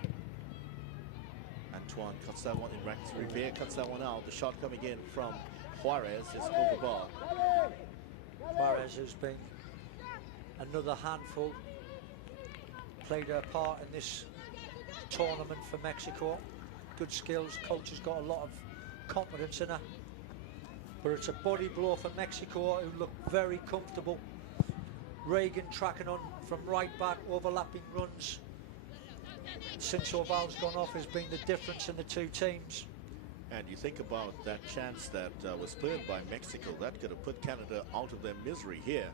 Antoine cuts that one in practice. Rivera cuts that one out. The shot coming in from Juarez is over bar. Juarez, who's been another handful, played her part in this tournament for Mexico. Good skills. Coach has got a lot of confidence in her, but it's a body blow for Mexico, who look very comfortable. Regan tracking on from right back, overlapping runs. Since Oval's gone off has been the difference in the 2 teams. And you think about that chance that was spurned by Mexico, that could have put Canada out of their misery here.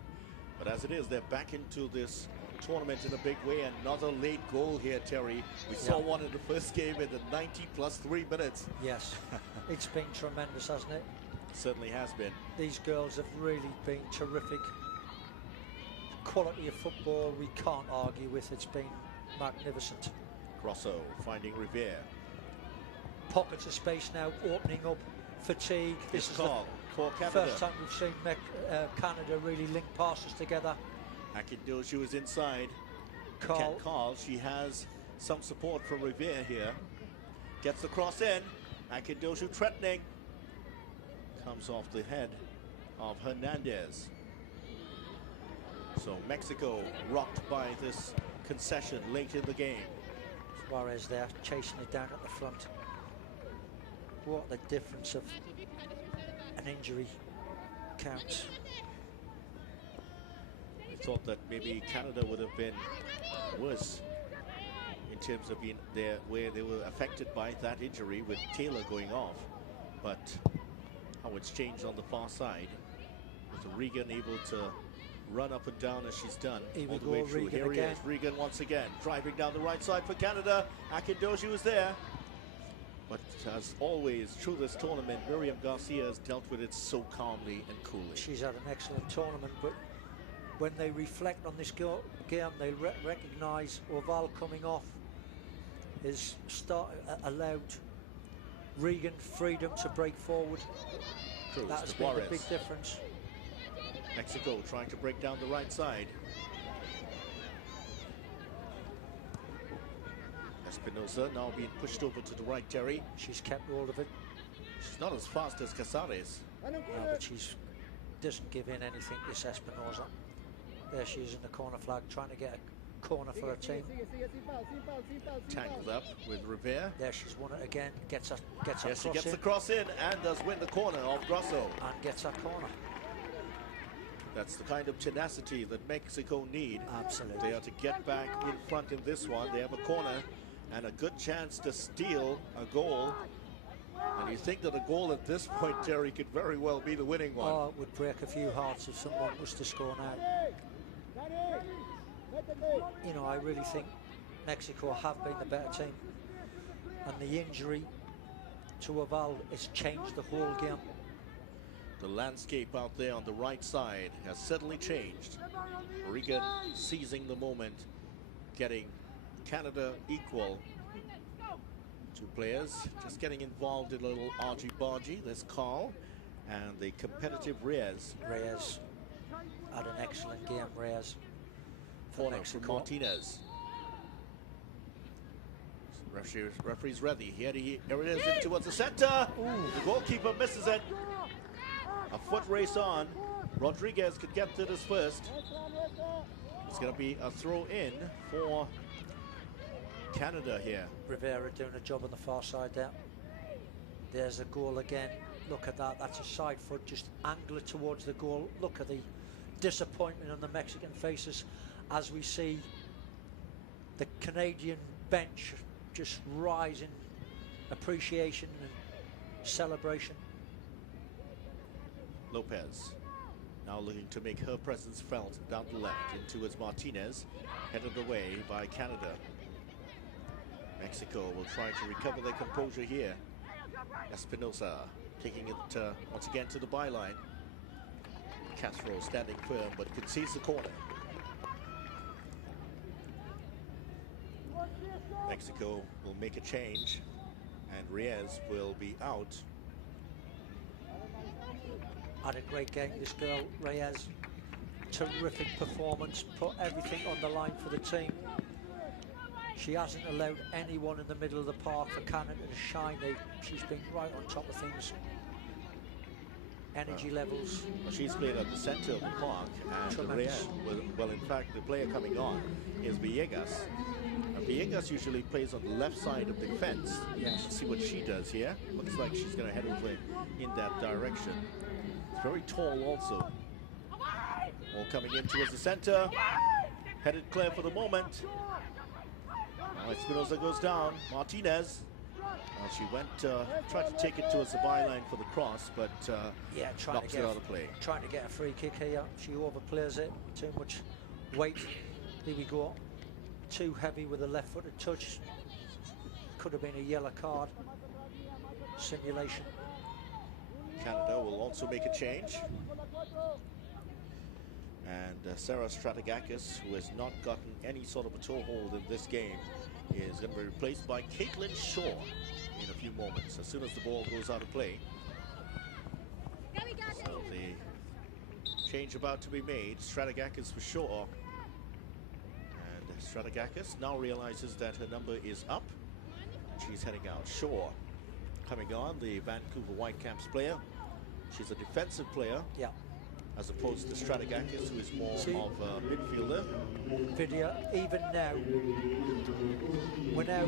But as it is, they're back into this tournament in a big way. Another late goal here, Terry. We saw one in the first game in the 90 plus 3 minutes. Yes, it's been tremendous, hasn't it? Certainly has been. These girls have really been terrific. Quality of football we can't argue with. It's been magnificent. Grosso finding Rivera. Pockets of space now opening up. Fatigue. This is call for the Canada. first time we've seen Canada really link passes together. Akindoshu is inside. Carl. Can't call. She has some support from Rivera here. Gets the cross in. Akindoshu threatening. Comes off the head of Hernandez. So Mexico rocked by this concession late in the game. Suarez there chasing it down at the front. What the difference of an injury counts. I thought that maybe Canada would have been worse in terms of being there, where they were affected by that injury with Taylor going off. But how it's changed on the far side, with Regan able to run up and down as she's done all the way through. Here he is, Regan once again, driving down the right side for Canada. Akindoshu is there. But as always, through this tournament, Miriam Garcia has dealt with it so calmly and coolly. She's had an excellent tournament, but when they reflect on this game, they recognise Oval coming off is allowed Regan freedom to break forward. Cruz That's to been Juarez. the big difference. Mexico trying to break down the right side. Espinosa now being pushed over to the right, Terry. She's kept hold of it. She's not as fast as Casares. No, but she doesn't give in anything, this Espinosa. There she is in the corner flag, trying to get a corner for her team. Tangled up with Rivera. There she's won it again, gets a Yes, she cross gets in. the cross in and does win the corner off Grosso. And gets a corner. That's the kind of tenacity that Mexico need. Absolutely. They are to get back in front in this one. They have a corner and a good chance to steal a goal And you think that a goal at this point, Terry, could very well be the winning one. Oh, it would break a few hearts if someone was to score now. You know, I really think Mexico have been the better team. And the injury to Oval has changed the whole game. The landscape out there on the right side has suddenly changed. Regan seizing the moment, getting Canada equal. Two players just getting involved in a little argy-bargy. There's Carl and the competitive Reyes. Reyes had an excellent game, Reyes. For Corner Mexico. from Martinez. Referee's ready. Here it is in towards the center. The goalkeeper misses it. A foot race on. Rodriguez could get to this first. It's going to be a throw in for Canada here. Rivera doing a job on the far side there. There's a goal again. Look at that. That's a side foot. Just angle it towards the goal. Look at the disappointment on the Mexican faces as we see the Canadian bench just rise in appreciation and celebration. Lopez now looking to make her presence felt down the left in towards Martinez, headed away by Canada. Mexico will try to recover their composure here. Espinosa taking it once again to the byline. Castro standing firm but concedes the corner. Mexico will make a change and Reyes will be out. Had a great game, this girl, Reyes. Terrific performance, put everything on the line for the team. She hasn't allowed anyone in the middle of the park for Canada to shine. She's been right on top of things. Energy levels. Well, she's played at the center of the park, and Reyes, well, in fact, the player coming on is Villegas. And Villegas usually plays on the left side of the fence. Yes. Let's see what she does here. Looks like she's going to head over in that direction. It's very tall also. Ball coming in towards the center. Headed clear for the moment. Now Espinosa goes down. Martinez. She went, tried to take it towards the byline for the cross, but Yeah, knocks it out of play. Trying to get a free kick here. She overplays it. Too much weight. Here we go. Too heavy with a left-footed touch. Could have been a yellow card. Simulation. Canada will also make a change. And Sarah Strategakis, who has not gotten any sort of a toehold in this game, is going to be replaced by Caitlin Shaw in a few moments, as soon as the ball goes out of play. So the change about to be made, Strategakis for Shaw. And Strategakis now realizes that her number is up. She's heading out. Shaw coming on, the Vancouver Whitecaps player. She's a defensive player. Yeah. As opposed to Strategakis, who is more of a midfielder. Video, even now, we're now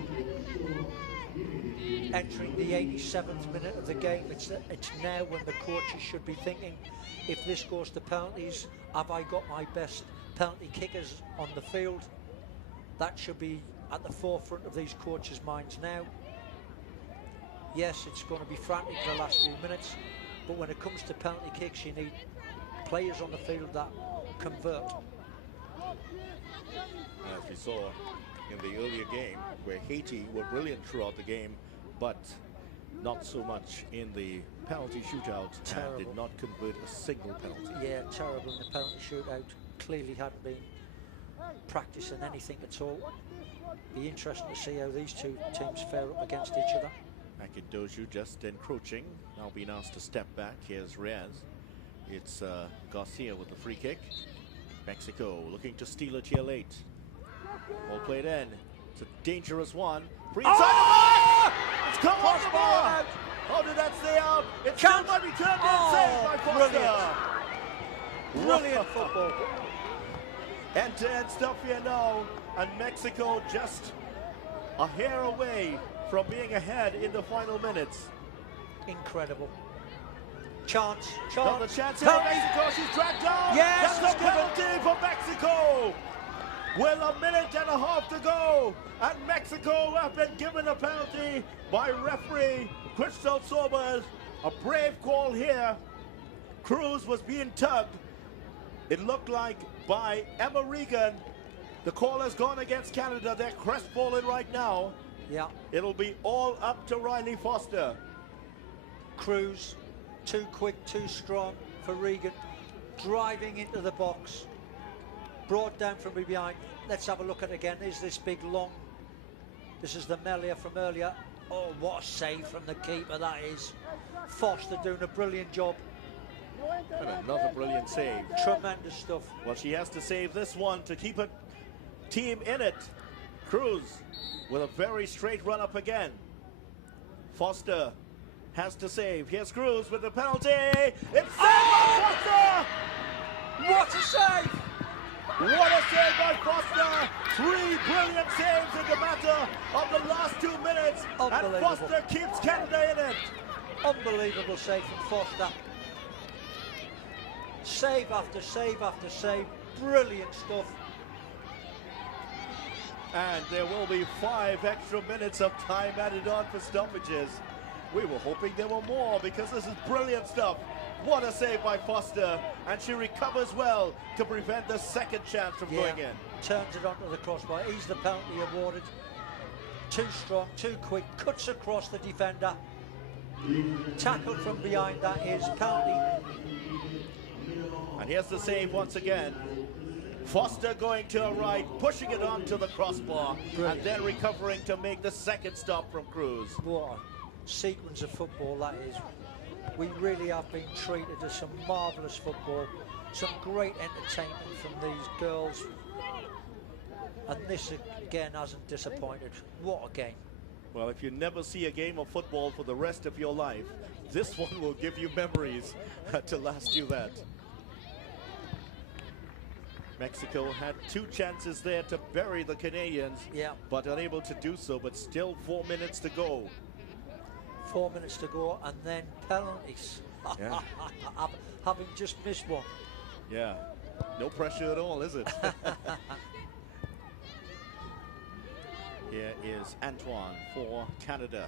entering the 87th minute of the game. It's now when the coaches should be thinking, if this goes to penalties, have I got my best penalty kickers on the field? That should be at the forefront of these coaches' minds now. Yes, it's going to be frantic for the last few minutes, but when it comes to penalty kicks, you need players on the field that convert. As we saw in the earlier game, where Haiti were brilliant throughout the game, but not so much in the penalty shootout. Terrible. And did not convert a single penalty. Yeah, terrible in the penalty shootout. Clearly hadn't been practicing anything at all. Be interesting to see how these two teams fare up against each other. Akindoju just encroaching, now being asked to step back. Here's Reyes. It's Garcia with the free kick. Mexico looking to steal it here late. Ball played in. It's a dangerous one. Free inside. It's come off the bar. How did that stay out? It's still might be turned in. Saved by Foster. Brilliant football. End-to-end stuff here now. And Mexico just a hair away from being ahead in the final minutes. Incredible. Chance. Another chance here. Mexico, she's dragged down. Yes, that's a penalty for Mexico. With a minute and a half to go, and Mexico have been given a penalty by referee Crystal Sobers, a brave call here. Cruz was being tugged. It looked like by Emma Regan. The call has gone against Canada. They're crestfallen right now. Yeah. It'll be all up to Riley Foster. Cruz, too quick, too strong for Regan. Driving into the box. Brought down from behind. Let's have a look at it again. Is this big long? This is the Melia from earlier. Oh, what a save from the keeper that is. Foster doing a brilliant job. And another brilliant save. Tremendous stuff. Well, she has to save this one to keep her team in it. Cruz with a very straight run up again. Foster has to save. Here's Cruz with the penalty. It's saved by Foster! What a save! What a save by Foster! 3 brilliant saves in the matter of the last 2 minutes. And Foster keeps Canada in it. Unbelievable save from Foster. Save after save after save. Brilliant stuff. And there will be 5 extra minutes of time added on for stoppages. We were hoping there were more because this is brilliant stuff. What a save by Foster. And she recovers well to prevent the second chance from going in. Turns it onto the crossbar. He's the penalty awarded. Too strong, too quick. Cuts across the defender. Tackled from behind, that is penalty. And here's the save once again. Foster going to her right, pushing it onto the crossbar, and then recovering to make the second stop from Cruz. What a sequence of football that is. We really have been treated to some marvellous football, some great entertainment from these girls. And this again hasn't disappointed. What a game. Well, if you never see a game of football for the rest of your life, this one will give you memories to last you that. Mexico had 2 chances there to bury the Canadians, but unable to do so, but still 4 minutes to go. 4 minutes to go, and then penalties. Yeah. Having just missed one. Yeah, no pressure at all, is it? Here is Antoine for Canada.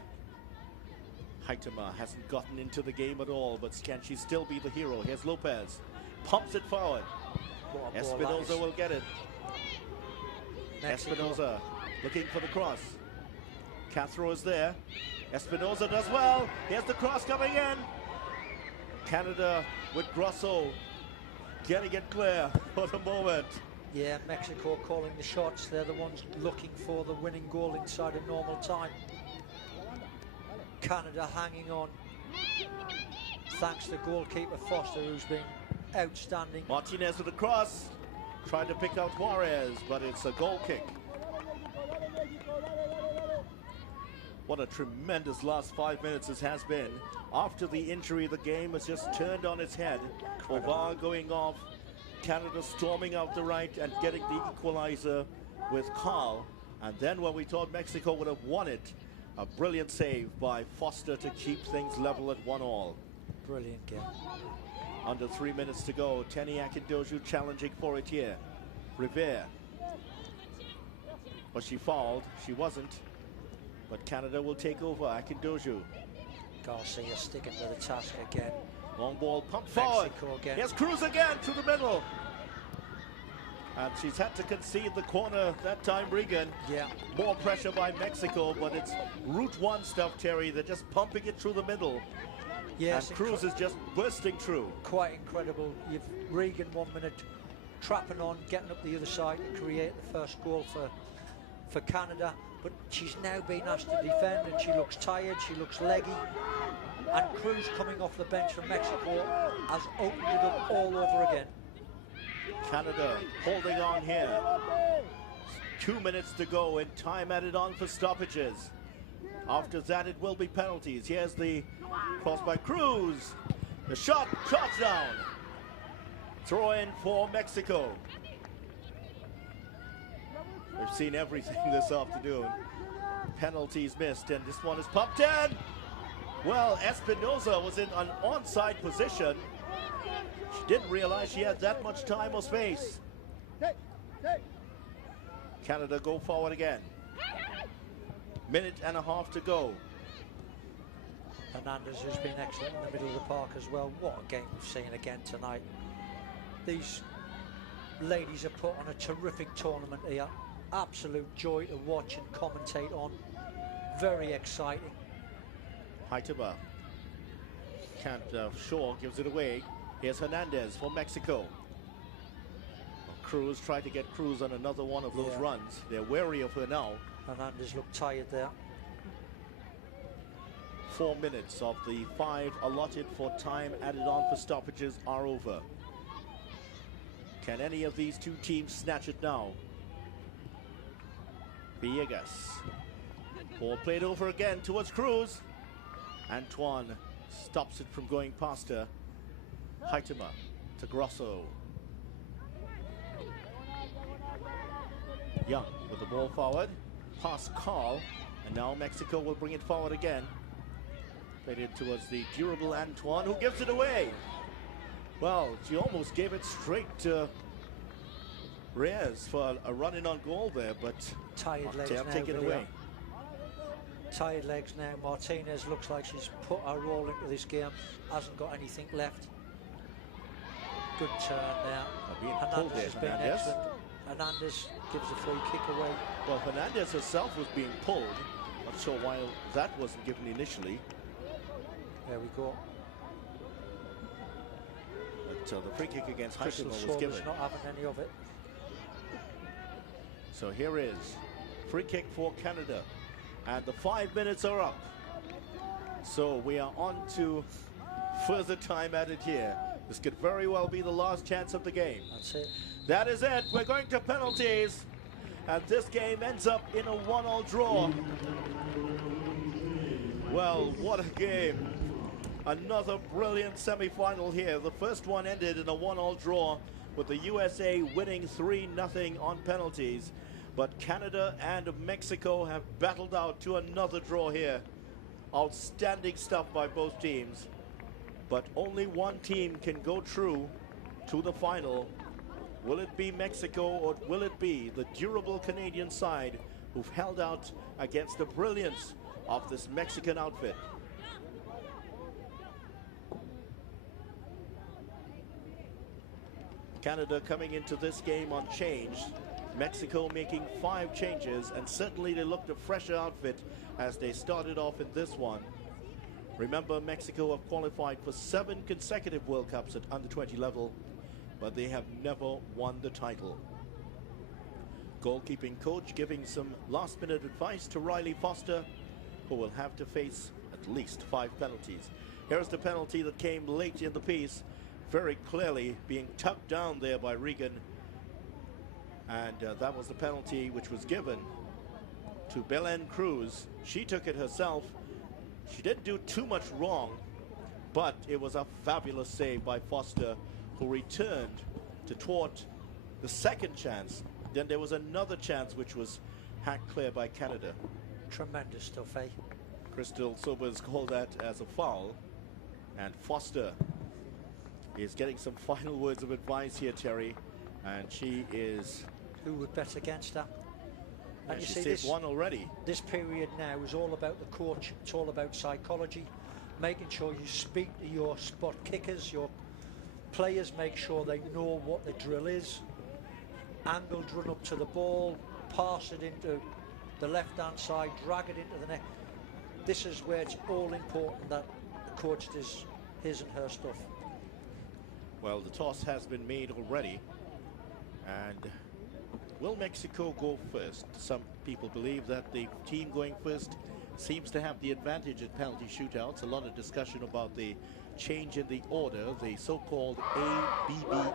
Heitema hasn't gotten into the game at all, but can she still be the hero? Here's Lopez, pumps it forward. Espinoza will get it. Mexico. Espinoza looking for the cross. Castro is there. Espinoza does well. Here's the cross coming in. Canada with Grosso getting it clear for the moment. Yeah, Mexico calling the shots. They're the ones looking for the winning goal inside of normal time. Canada hanging on. Thanks to goalkeeper Foster, who's been outstanding. Martinez with a cross. Tried to pick out Juarez, but it's a goal kick. What a tremendous last 5 minutes this has been. After the injury, the game has just turned on its head. Ovar going off. Canada storming out the right and getting the equalizer with Carl. And then when we thought Mexico would have won it, a brilliant save by Foster to keep things level at 1-1. Brilliant game. Under 3 minutes to go. Tenny Akindoju challenging for it here. Rivera. Was she fouled? She wasn't. But Canada will take over. Akindoju. Garcia sticking to the task again. Long ball pumped forward. Again. Here's Cruz again to the middle. And she's had to concede the corner that time, Regan. Yeah. More pressure by Mexico, but it's Route 1 stuff, Terry. They're just pumping it through the middle. Yes, and Cruz is just bursting through. Quite incredible. You've Regan 1 minute trapping on, getting up the other side to create the first goal for Canada. But she's now been asked to defend, and she looks tired, she looks leggy. And Cruz coming off the bench from Mexico has opened it up all over again. Canada holding on here. 2 minutes to go and time added on for stoppages. After that, it will be penalties. Here's the cross by Cruz. The shot's down. Throw in for Mexico. We've seen everything this afternoon. Penalties missed, and this one is pumped in. Well, Espinoza was in an onside position. She didn't realize she had that much time or space. Canada go forward again. Minute and a half to go. Hernandez, who's been excellent in the middle of the park as well. What a game we've seen again tonight. These ladies have put on a terrific tournament here. Absolute joy to watch and commentate on. Very exciting. Haitaba can't, Shaw gives it away. Here's Hernandez for Mexico. Cruz tried to get Cruz on another one of those runs. They're wary of her now. Hernandez looked tired there. 4 minutes of the 5 allotted for time added on for stoppages are over. Can any of these two teams snatch it now? Villegas. Ball played over again towards Cruz. Antoine stops it from going past her. Haitama to Grosso. Young with the ball forward. Past Carl. And now Mexico will bring it forward again. Played it towards the durable Antoine, who gives it away. Well, she almost gave it straight to Reyes for a run-in on goal there, but tired legs now. Take it away. Tired legs now. Martinez looks like she's put her all into this game. Hasn't got anything left. Good turn now. Hernandez has been excellent. Hernandez gives a free kick away. Well, Hernandez herself was being pulled. Not sure why that wasn't given initially. There we go. But the free kick against Haitama was Crystal given. not having any of it. So here is free kick for Canada. And the 5 minutes are up. So we are on to further time added here. This could very well be the last chance of the game. That's it. That is it. We're going to penalties. And this game ends up in a 1-all draw. Well, what a game. Another brilliant semi-final here. The first one ended in a 1-all draw with the USA winning 3-0 on penalties. But Canada and Mexico have battled out to another draw here. Outstanding stuff by both teams. But only one team can go through to the final. Will it be Mexico or will it be the durable Canadian side who've held out against the brilliance of this Mexican outfit? Canada coming into this game unchanged. Mexico making 5 changes, and certainly they looked a fresher outfit as they started off in this one. Remember, Mexico have qualified for 7 consecutive World Cups at under-20 level, but they have never won the title. Goalkeeping coach giving some last-minute advice to Riley Foster, who will have to face at least 5 penalties. Here's the penalty that came late in the piece, very clearly being tucked down there by Regan. And that was the penalty which was given to Belen Cruz. She took it herself. She didn't do too much wrong, but it was a fabulous save by Foster, who returned to thwart the second chance. Then there was another chance which was hacked clear by Canada. Tremendous stuff, eh? Crystal Sobers called that as a foul, and Foster is getting some final words of advice here, Terry, and she is... Who would bet against her? And you she see saved one already. This period now is all about the coach. It's all about psychology, making sure you speak to your spot kickers, your players, make sure they know what the drill is. Angled run up to the ball, pass it into the left-hand side, drag it into the net. This is where it's all important that the coach does his and her stuff. Well, the toss has been made already, and will Mexico go first? Some people believe that the team going first seems to have the advantage at penalty shootouts. A lot of discussion about the change in the order, the so-called ABBA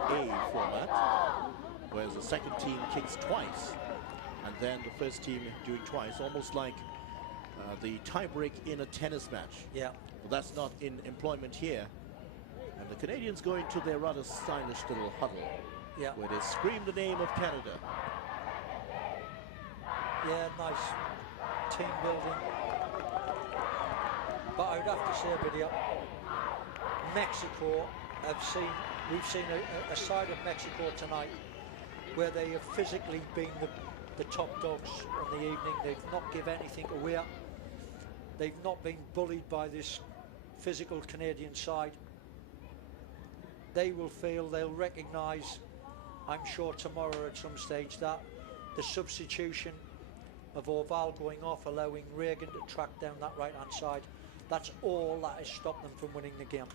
format, whereas the second team kicks twice, and then the first team doing twice, almost like the tie-break in a tennis match. Yeah. But that's not in employment here. And the Canadians go into their rather stylish little huddle, where they scream the name of Canada. Yeah, nice team building. But I would have to say, video, Mexico we've seen a side of Mexico tonight where they have physically been the top dogs on the evening. They've not given anything away. They've not been bullied by this physical Canadian side. They will feel, they'll recognise, I'm sure tomorrow at some stage, that the substitution of Orval going off, allowing Reagan to track down that right hand side, that's all that has stopped them from winning the game.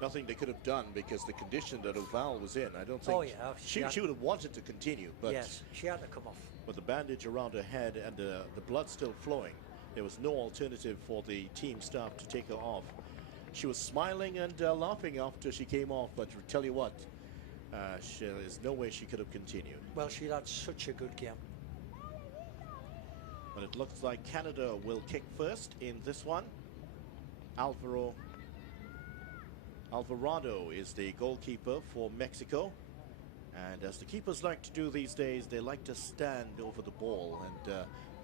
Nothing they could have done, because the condition that Orval was in, I don't think she would have wanted to continue, but yes, she had to come off. With the bandage around her head and the blood still flowing, there was no alternative for the team staff to take her off. She was smiling and laughing after she came off, but I tell you what, there's no way she could have continued. Well, she had such a good game. But it looks like Canada will kick first in this one. Alvarado is the goalkeeper for Mexico. And as the keepers like to do these days, they like to stand over the ball and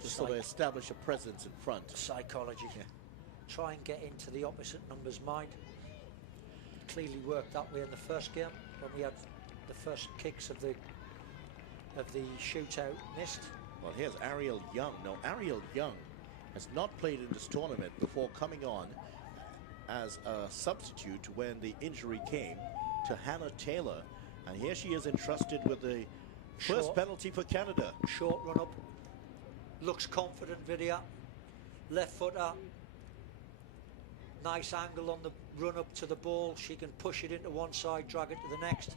just sort of establish a presence in front. Psychology. Yeah. Try and get into the opposite number's mind. It clearly worked that way in the first game when we had the first kicks of the shootout missed. Well, here's Ariel Young. Now, Ariel Young has not played in this tournament before coming on as a substitute when the injury came to Hannah Taylor. And here she is entrusted with the first penalty for Canada. Short run up. Looks confident, Vidya. Left footer. Nice angle on the run up to the ball. She can push it into one side, drag it to the next.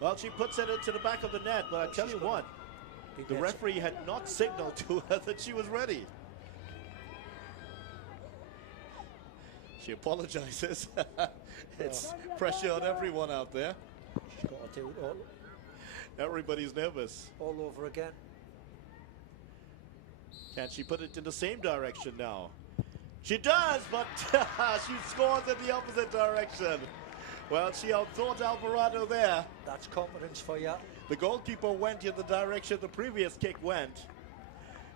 Well, she puts it into the back of the net, but I tell you what, the referee had not signaled to her that she was ready. She apologizes. It's pressure on everyone out there. She's got to do it all. Everybody's nervous. All over again. Can she put it in the same direction now? She does, but she scores in the opposite direction. Well, she outthought Alvarado there. That's confidence for you. The goalkeeper went in the direction the previous kick went.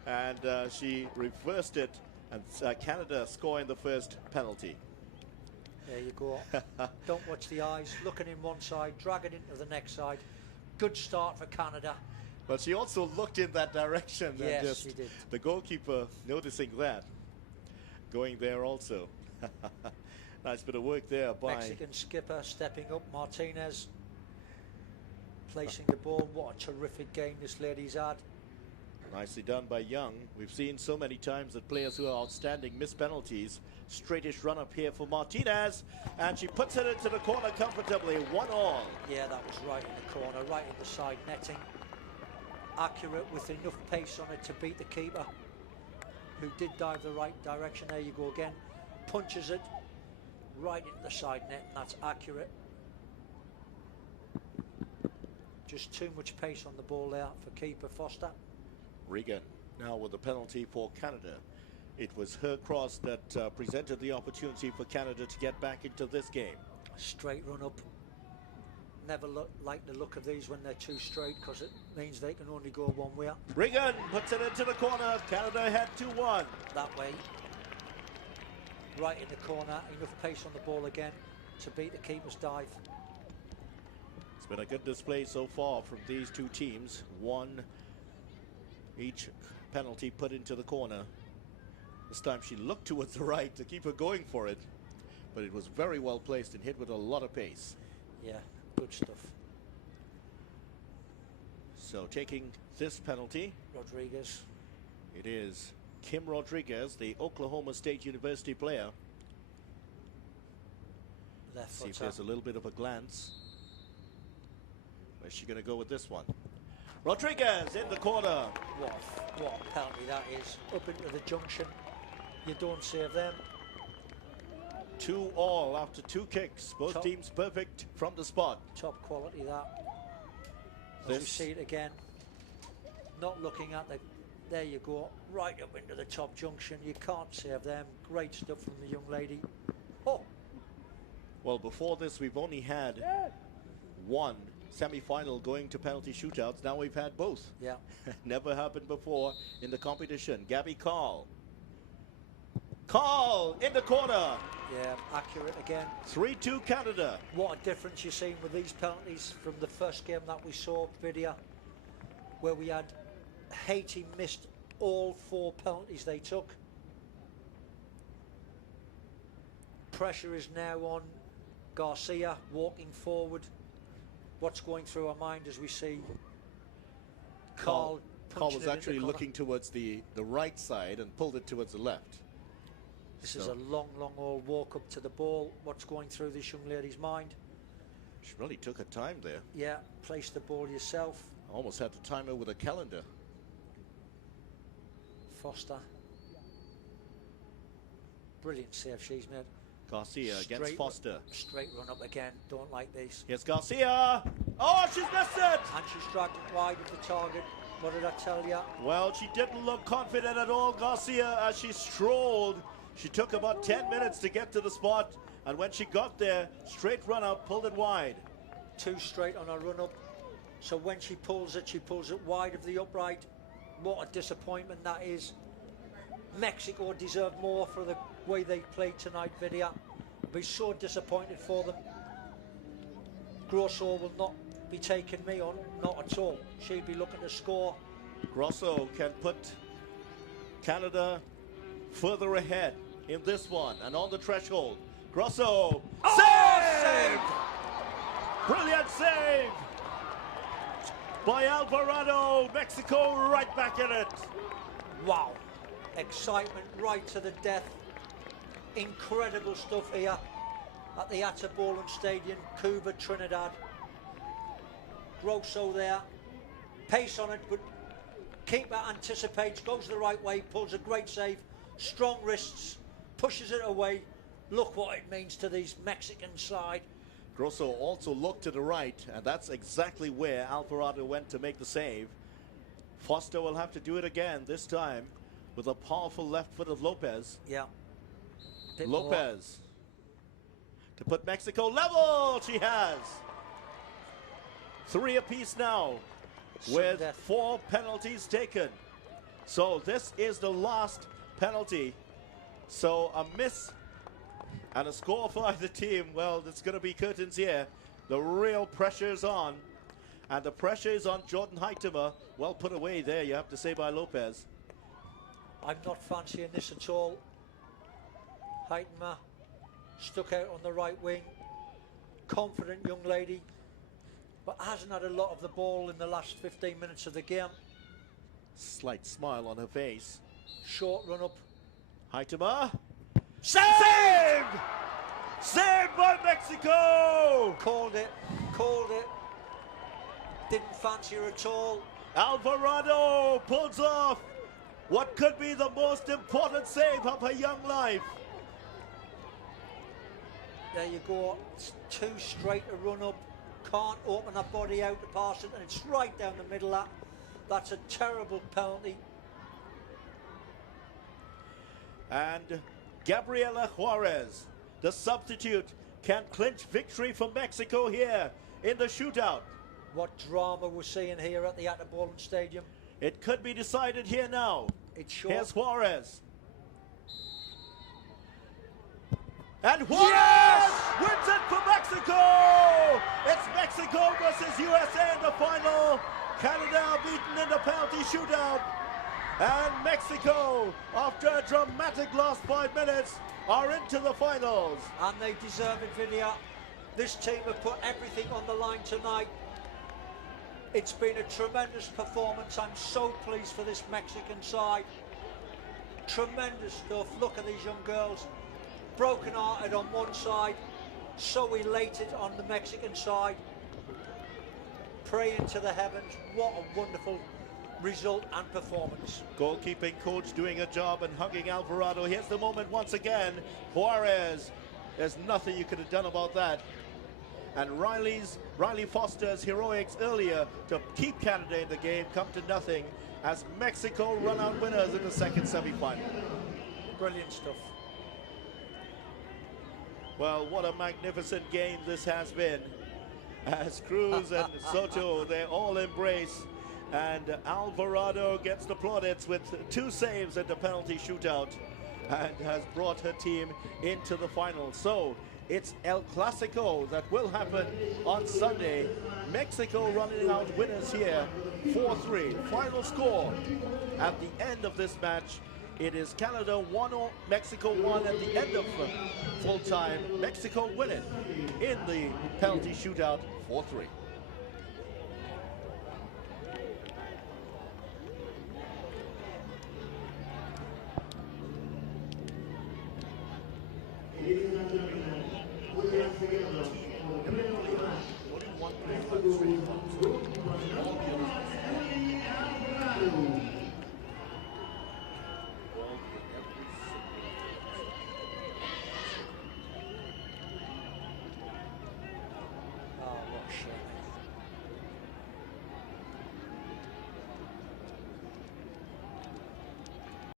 And she reversed it. And Canada scoring the first penalty. There you go. Don't watch the eyes. Looking in one side, drag it into the next side. Good start for Canada. But she also looked in that direction. Yes, and she did. The goalkeeper noticing that. Going there also. Nice bit of work there by Mexican skipper stepping up. Martinez placing the ball. What a terrific game this lady's had. Nicely done by Young. We've seen so many times that players who are outstanding miss penalties. Straightish run up here for Martinez, and she puts it into the corner comfortably. 1-1. Yeah, that was right in the corner, right in the side netting. Accurate with enough pace on it to beat the keeper, who did dive the right direction. There you go again. Punches it right into the side net, and that's accurate. Just too much pace on the ball there for keeper Foster. Regan now with the penalty for Canada. It was her cross that presented the opportunity for Canada to get back into this game. Straight run up. Never like the look of these when they're too straight, because it means they can only go one way. Regan puts it into the corner. Canada ahead 2-1. That way. Right in the corner. Enough pace on the ball again to beat the keeper's dive. It's been a good display so far from these two teams. One each penalty put into the corner. This time she looked towards the right to keep her going for it, but it was very well placed and hit with a lot of pace. Yeah, good stuff. So taking this penalty, Rodriguez. it is Kim Rodriguez, the Oklahoma State University player. Left See if footer. there's a little bit of a glance. Where's she going to go with this one? Rodriguez in the corner. What a penalty that is. Up into the junction. You don't save them. 2-2 after 2 kicks. Both teams perfect from the spot. Top quality that. As we see it again. Not looking at the... There you go. Right up into the top junction. You can't save them. Great stuff from the young lady. Oh! Well, before this, we've only had one semi-final going to penalty shootouts. Now we've had both. Yeah. Never happened before in the competition. Gabby Carl. Carl in the corner. Yeah, accurate again. 3-2 Canada. What a difference you're seeing with these penalties from the first game that we saw, Vidya, where we had Haiti missed all 4 penalties they took. pressure is now on Garcia walking forward. What's going through our mind as we see Carl was actually looking towards the right side and pulled it towards the left. This is a long, long old walk up to the ball. What's going through this young lady's mind? She really took her time there. Yeah, place the ball yourself. Almost had to time her with a calendar. Foster. Brilliant save she's made. Garcia against Foster. Straight run up again. Don't like these. Here's Garcia. Oh, she's missed it! And she's dragged it wide of the target. What did I tell you? Well, she didn't look confident at all, Garcia, as she strolled. She took about 10 minutes to get to the spot, and when she got there, straight run up, pulled it wide. Too straight on her run up. So when she pulls it wide of the upright. What a disappointment that is. Mexico deserved more for the way they played tonight, Vidya. I'll be so disappointed for them. Grosso will not be taking me on, not at all. She'll be looking to score. Grosso can put Canada further ahead in this one and on the threshold. Grosso, save! Brilliant save by Alvarado. Mexico right back in it. Wow. Excitement right to the death. Incredible stuff here at the Boldon Stadium, Cuba, Trinidad. Grosso there. Pace on it, but keeper anticipates, goes the right way, pulls a great save. Strong wrists, pushes it away. Look what it means to these Mexican side. Grosso also looked to the right, and that's exactly where Alvarado went to make the save. Foster will have to do it again, this time with a powerful left foot of Lopez. Yeah. Lopez to put Mexico level. She has 3 apiece now with 4 penalties taken. So this is the last penalty. So a miss and a score for either team. Well, it's going to be curtains here. The real pressure is on, and the pressure is on Jordan Heitema. Well put away there, you have to say, by Lopez. I'm not fancying this at all. Heitema stuck out on the right wing. Confident young lady, but hasn't had a lot of the ball in the last 15 minutes of the game. Slight smile on her face. Short run up. Heitema. Saved! Saved by Mexico! Called it. Called it. Didn't fancy her at all. Alvarado pulls off what could be the most important save of her young life. There you go. It's too straight a run up. Can't open her body out to pass it, and it's right down the middle of that. That's a terrible penalty. And Gabriela Juarez, the substitute, can clinch victory for Mexico here in the shootout. What drama we're seeing here at the Boldon Stadium. It could be decided here now. It's short. Here's Juarez. And Juarez wins it for Mexico! It's Mexico versus USA in the final. Canada are beaten in the penalty shootout. And Mexico, after a dramatic last 5 minutes, are into the finals. And they deserve it, Vidya. This team have put everything on the line tonight. It's been a tremendous performance. I'm so pleased for this Mexican side. Tremendous stuff. Look at these young girls. Broken-hearted on one side, so elated on the Mexican side. Praying to the heavens. What a wonderful result and performance. Goalkeeping coach doing a job and hugging Alvarado. Here's the moment once again. Juarez. There's nothing you could have done about that. And Riley Foster's heroics earlier to keep Canada in the game come to nothing as Mexico run out winners in the second semi-final. Brilliant stuff. Well, what a magnificent game this has been. As Cruz and Soto, they all embrace. And Alvarado gets the plaudits with 2 saves at the penalty shootout and has brought her team into the final. So it's El Clasico that will happen on Sunday. Mexico running out winners here, 4-3. Final score at the end of this match It is Canada 1-0, Mexico 1 at the end of full time. Mexico win it in the penalty shootout 4-3. Only one player